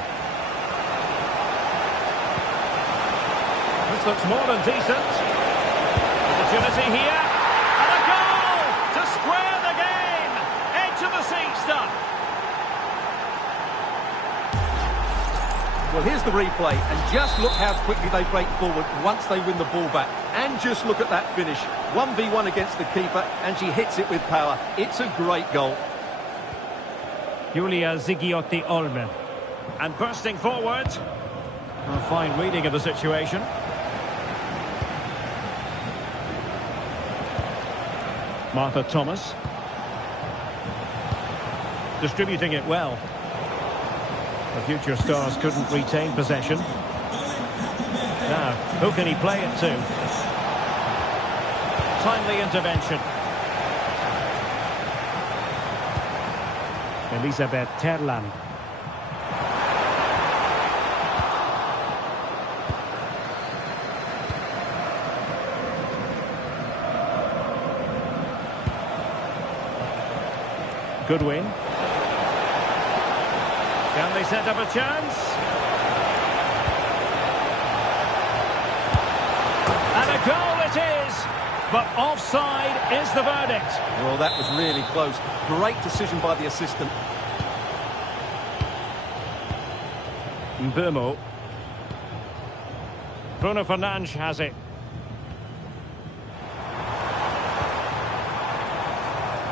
This looks more than decent. Opportunity here. And a goal to square the game. Edge of the seat stuff. Well, here's the replay, and just look how quickly they break forward once they win the ball back. And just look at that finish. 1v1 against the keeper, and she hits it with power. It's a great goal. Julia Zigiotti Olme. And bursting forward. A fine reading of the situation. Martha Thomas. Distributing it well. The future stars couldn't retain possession. Now, who can he play it to? Timely intervention. Elisabeth Terland. Goodwin. Can they set up a chance? And a a goal it is, but offside is the verdict. Well, that was really close. Great decision by the assistant. Mbeumo. Bruno Fernandes has it.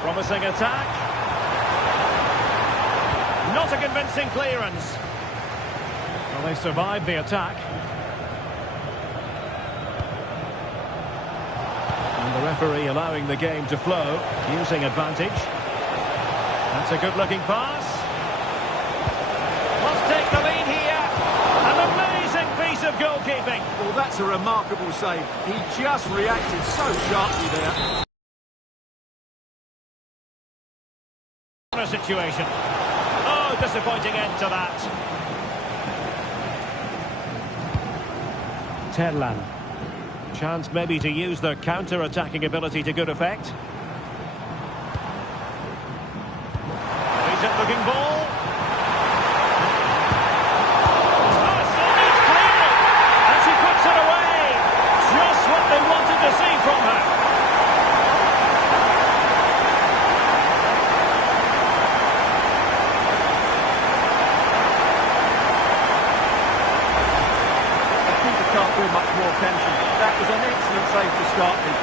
Promising attack. Not a convincing clearance. Well, they survived the attack. And the referee allowing the game to flow, using advantage. That's a good-looking pass. Must take the lead here. An amazing piece of goalkeeping. Well, that's a remarkable save. He just reacted so sharply there. Situation. Oh, disappointing end to that. Terlan. Chance maybe to use their counter-attacking ability to good effect. Decent looking ball. Oh, still needs clearing. And she puts it away. Just what they wanted to see from her. Can't do much more, can she? That was an excellent save to start with.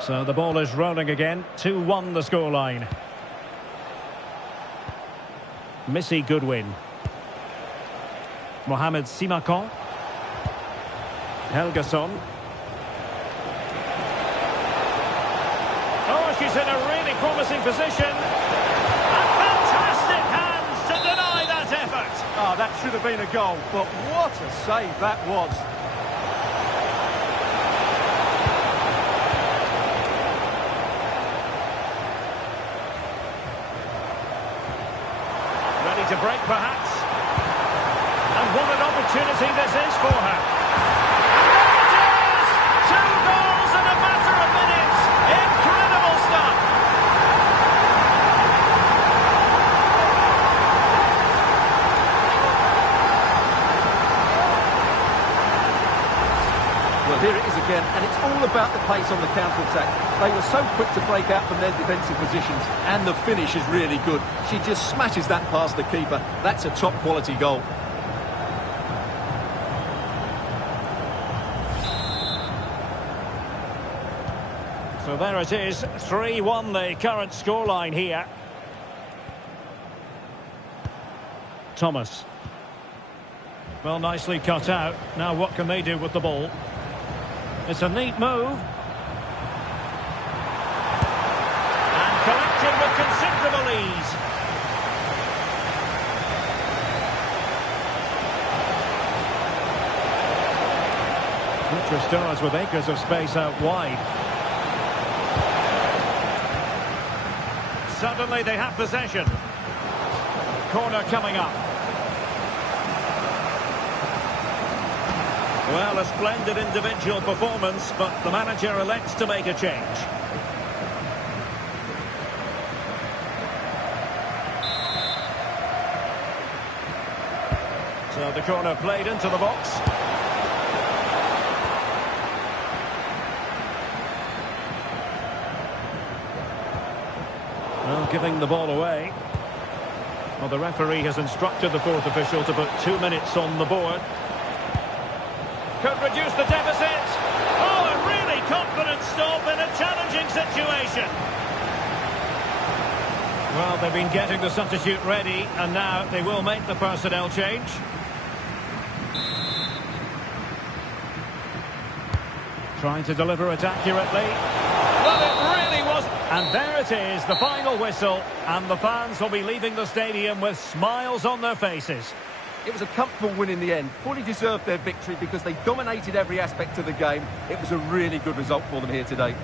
So the ball is rolling again. 2-1 the scoreline. Missy Goodwin. Mohamed Simakan. Helgason. Oh, she's in a really promising position. And fantastic hands to deny that effort. Oh, that should have been a goal, but what a save that was. Ready to break, perhaps. And what an opportunity this is for her. Here it is again, and it's all about the pace on the counter-attack. They were so quick to break out from their defensive positions, and the finish is really good. She just smashes that past the keeper. That's a top-quality goal. So there it is, 3-1 the current scoreline here. Thomas. Well, nicely cut out. Now what can they do with the ball? It's a neat move. And collected with considerable ease. Future stars with acres of space out wide. Suddenly they have possession. Corner coming up. Well, a splendid individual performance, but the manager elects to make a change. So the corner played into the box. Well, giving the ball away. Well, the referee has instructed the fourth official to put 2 minutes on the board. Could reduce the deficit. Oh, a really confident stop in a challenging situation. Well, they've been getting the substitute ready, and now they will make the personnel change. Trying to deliver it accurately. Well, it really was. And there it is, the final whistle, and the fans will be leaving the stadium with smiles on their faces. It was a comfortable win in the end. Fully deserved their victory because they dominated every aspect of the game. It was a really good result for them here today.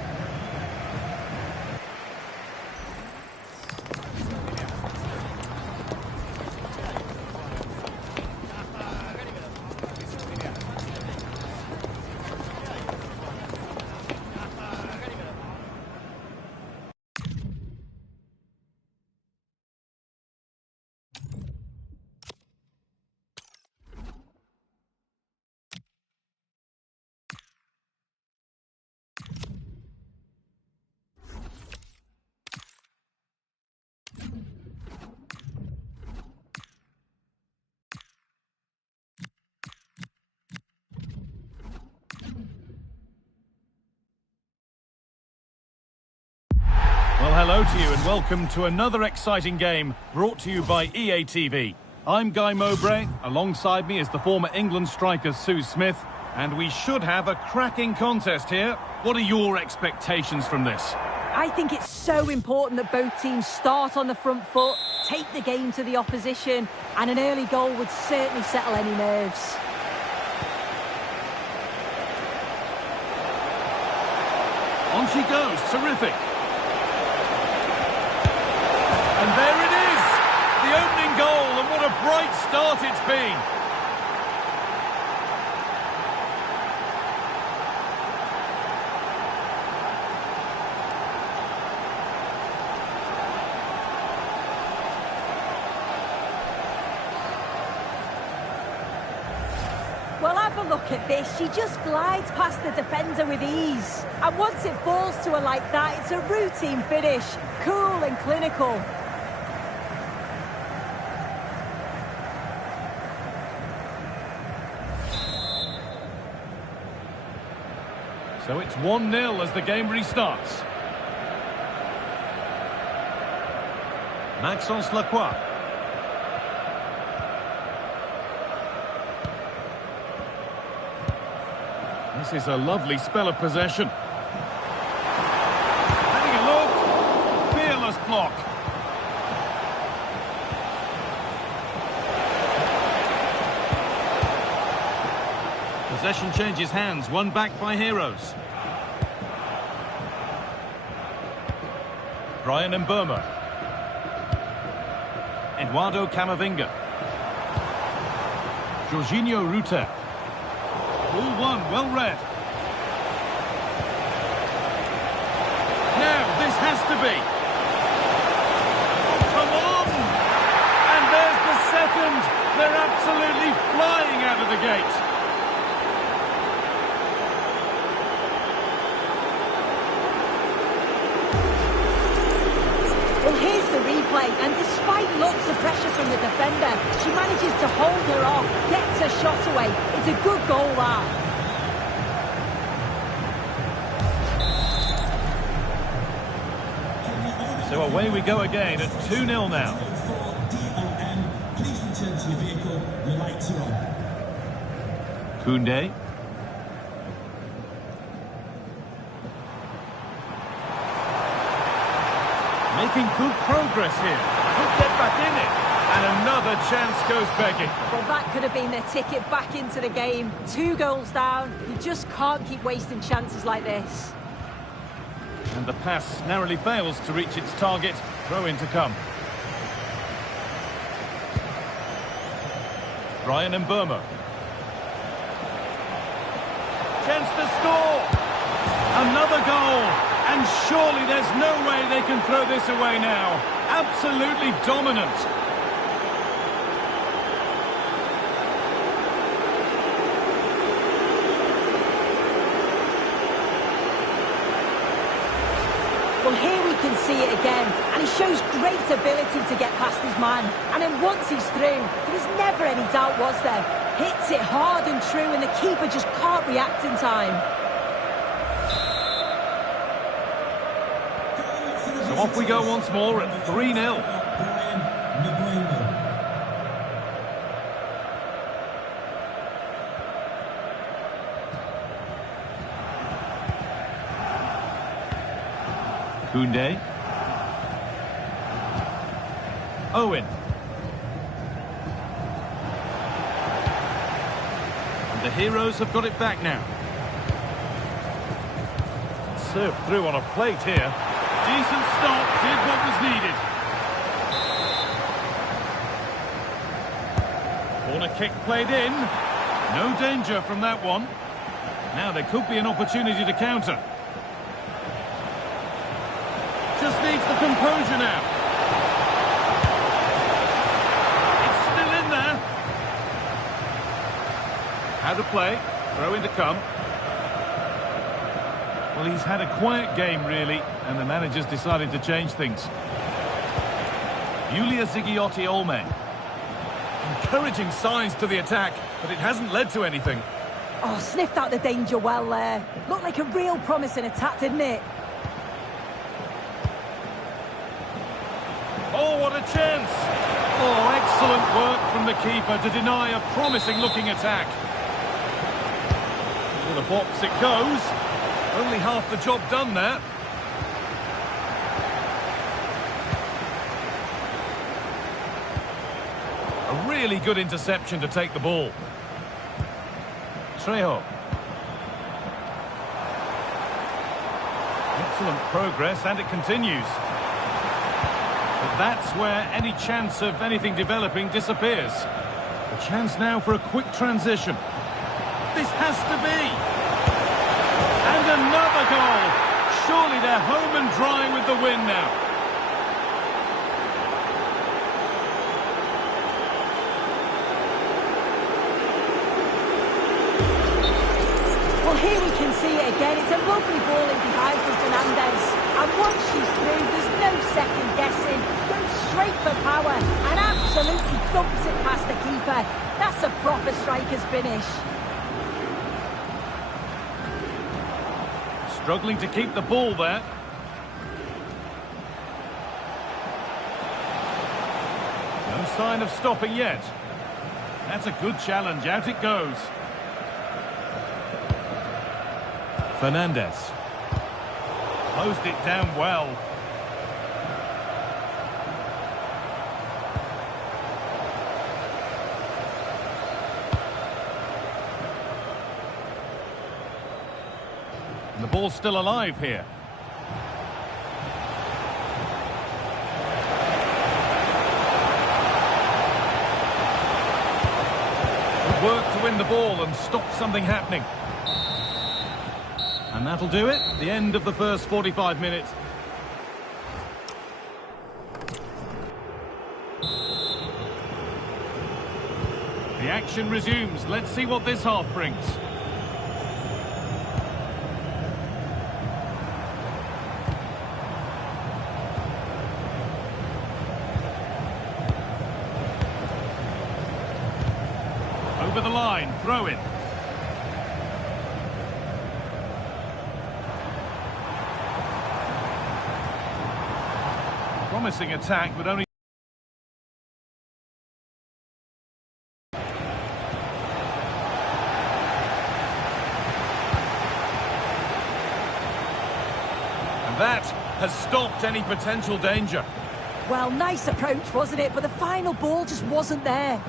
Hello to you and welcome to another exciting game brought to you by EA TV. I'm Guy Mowbray, alongside me is the former England striker Sue Smith, and we should have a cracking contest here. What are your expectations from this? I think it's so important that both teams start on the front foot, take the game to the opposition, and an early goal would certainly settle any nerves. On she goes, terrific. And there it is, the opening goal, and what a bright start it's been. Well, have a look at this. She just glides past the defender with ease. And once it falls to her like that, it's a routine finish. Cool and clinical. So it's 1-0 as the game restarts. Maxence Lacroix. This is a lovely spell of possession. Having a look. Fearless block. Possession changes hands, won back by Heroes. Bryan Mbeumo. Eduardo Camavinga. Jorginho Rutter. All one, well read. Now, this has to be. Come on! And there's the second. They're absolutely flying out of the gate. Well, here's the replay, and despite lots of pressure from the defender, she manages to hold her off, gets her shot away. It's a good goal, that. So away we go again at 2-0 now. Please return to your vehicle, the lights are on. Koundé. Making good progress here. Could get back in it. And another chance goes begging. Well, that could have been their ticket back into the game. 2 goals down. You just can't keep wasting chances like this. And the pass narrowly fails to reach its target. Throw in to come. Bryan Mbeumo. Chance to score. Another goal. And surely there's no way they can throw this away now. Absolutely dominant. Well, here we can see it again, and he shows great ability to get past his man. And then once he's through, there was never any doubt, was there? Hits it hard and true, and the keeper just can't react in time. So off we go once more at 3-0. Koundé. Owen. And the Heroes have got it back now. Served through on a plate here. Decent stop, did what was needed. Corner kick played in. No danger from that one. Now there could be an opportunity to counter. Just needs the composure now. It's still in there. How to play. Throw in to come. Well, he's had a quiet game, really, and the manager's decided to change things. Yulia Zigiotti-Olme. Encouraging signs to the attack, but it hasn't led to anything. Oh, sniffed out the danger well there. Looked like a real promising attack, didn't it? Oh, what a chance! Oh, excellent work from the keeper to deny a promising-looking attack. Into the box it goes. Only half the job done there. A really good interception to take the ball. Trejo. Excellent progress, and it continues. But that's where any chance of anything developing disappears. A chance now for a quick transition. This has to be. And another goal. Surely they're home and dry with the win now. Well, here we can see it again. It's a lovely ball in behind from Fernandez. And once she's through, there's no second guessing. Goes straight for power and absolutely thumps it past the keeper. That's a proper striker's finish. Struggling to keep the ball there. No sign of stopping yet. That's a good challenge. Out it goes. Fernandez. Closed it down well. And the ball's still alive here. Good work to win the ball and stop something happening. And that'll do it. The end of the first 45 minutes. The action resumes. Let's see what this half brings. Over the line, throw in. Promising attack, but only... And that has stopped any potential danger. Well, nice approach, wasn't it? But the final ball just wasn't there.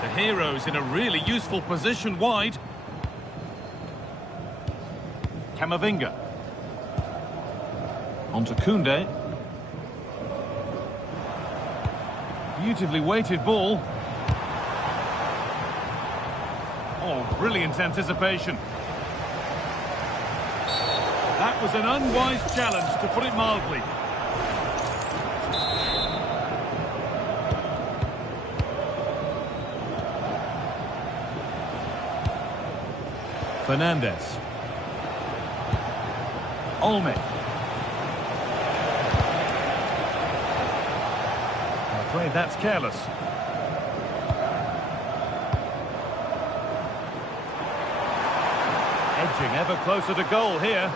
The Heroes in a really useful position wide. Camavinga. On to Koundé. Beautifully weighted ball. Oh, brilliant anticipation. That was an unwise challenge, to put it mildly. Fernandez. Olme. I'm afraid that's careless. Edging ever closer to goal here.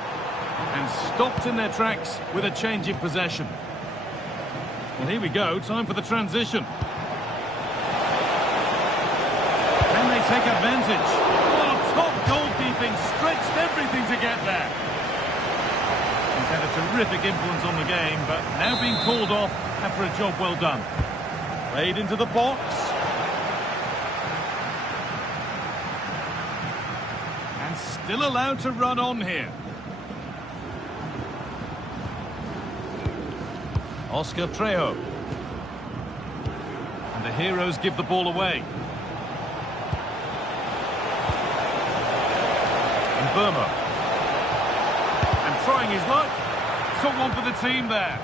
And stopped in their tracks with a change in possession. Well, here we go. Time for the transition. Can they take advantage? Oh, top goalkeeping. Stretched everything to get there. He's had a terrific influence on the game, but now being called off after a job well done. Played into the box. And still allowed to run on here. Oscar Trejo. And the Heroes give the ball away. And Burma. And trying his luck. Took one for the team there.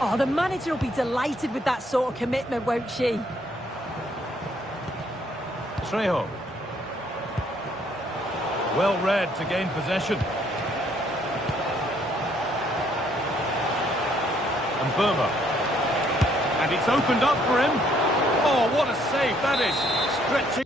Oh, the manager will be delighted with that sort of commitment, won't she? Trejo. Well read to gain possession. And Burma. And it's opened up for him. Oh, what a save that is. Stretching.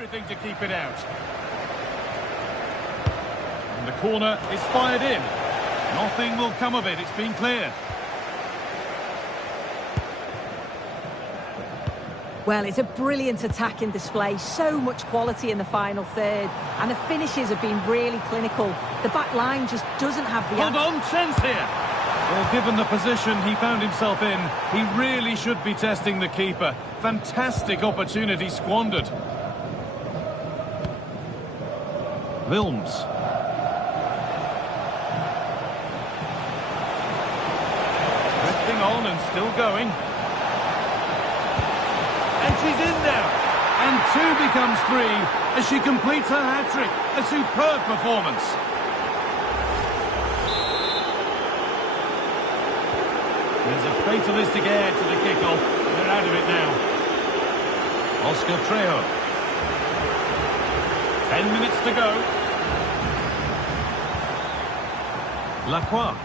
everything to keep it out. And the corner is fired in. Nothing will come of it, it's been cleared. Well, it's a brilliant attacking display, so much quality in the final third, and the finishes have been really clinical. The back line just doesn't have the... Hold on, chance here! Well, given the position he found himself in, he really should be testing the keeper. Fantastic opportunity squandered. Wilms. Drifting on and still going. And she's in now. And 2 becomes 3 as she completes her hat-trick. A superb performance. There's a fatalistic air to the kickoff. They're out of it now. Oscar Trejo. 10 minutes to go. Lacroix.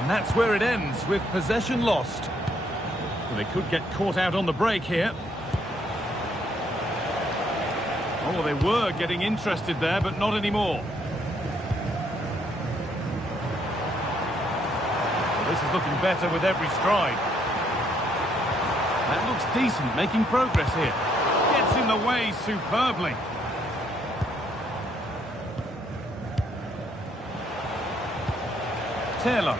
And that's where it ends, with possession lost. Well, they could get caught out on the break here. Oh, they were getting interested there, but not anymore. Well, this is looking better with every stride. That looks decent, making progress here. Gets in the way superbly. Taylor.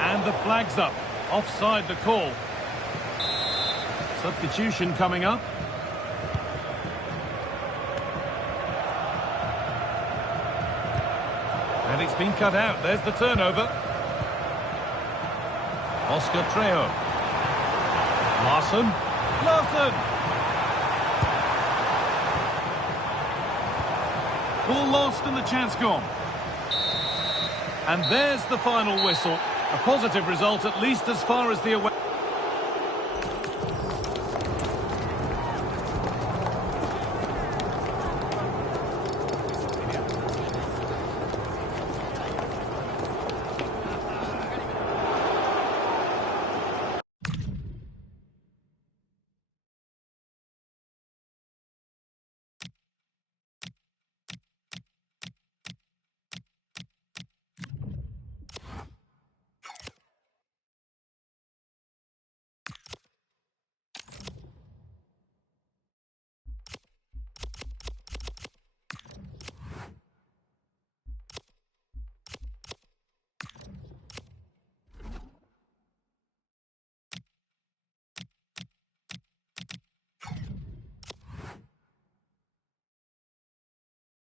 And the flag's up. Offside the call. Substitution coming up. And it's been cut out. There's the turnover. Oscar Trejo. Larson. Larson! Ball lost and the chance gone. And there's the final whistle. A positive result, at least as far as the away...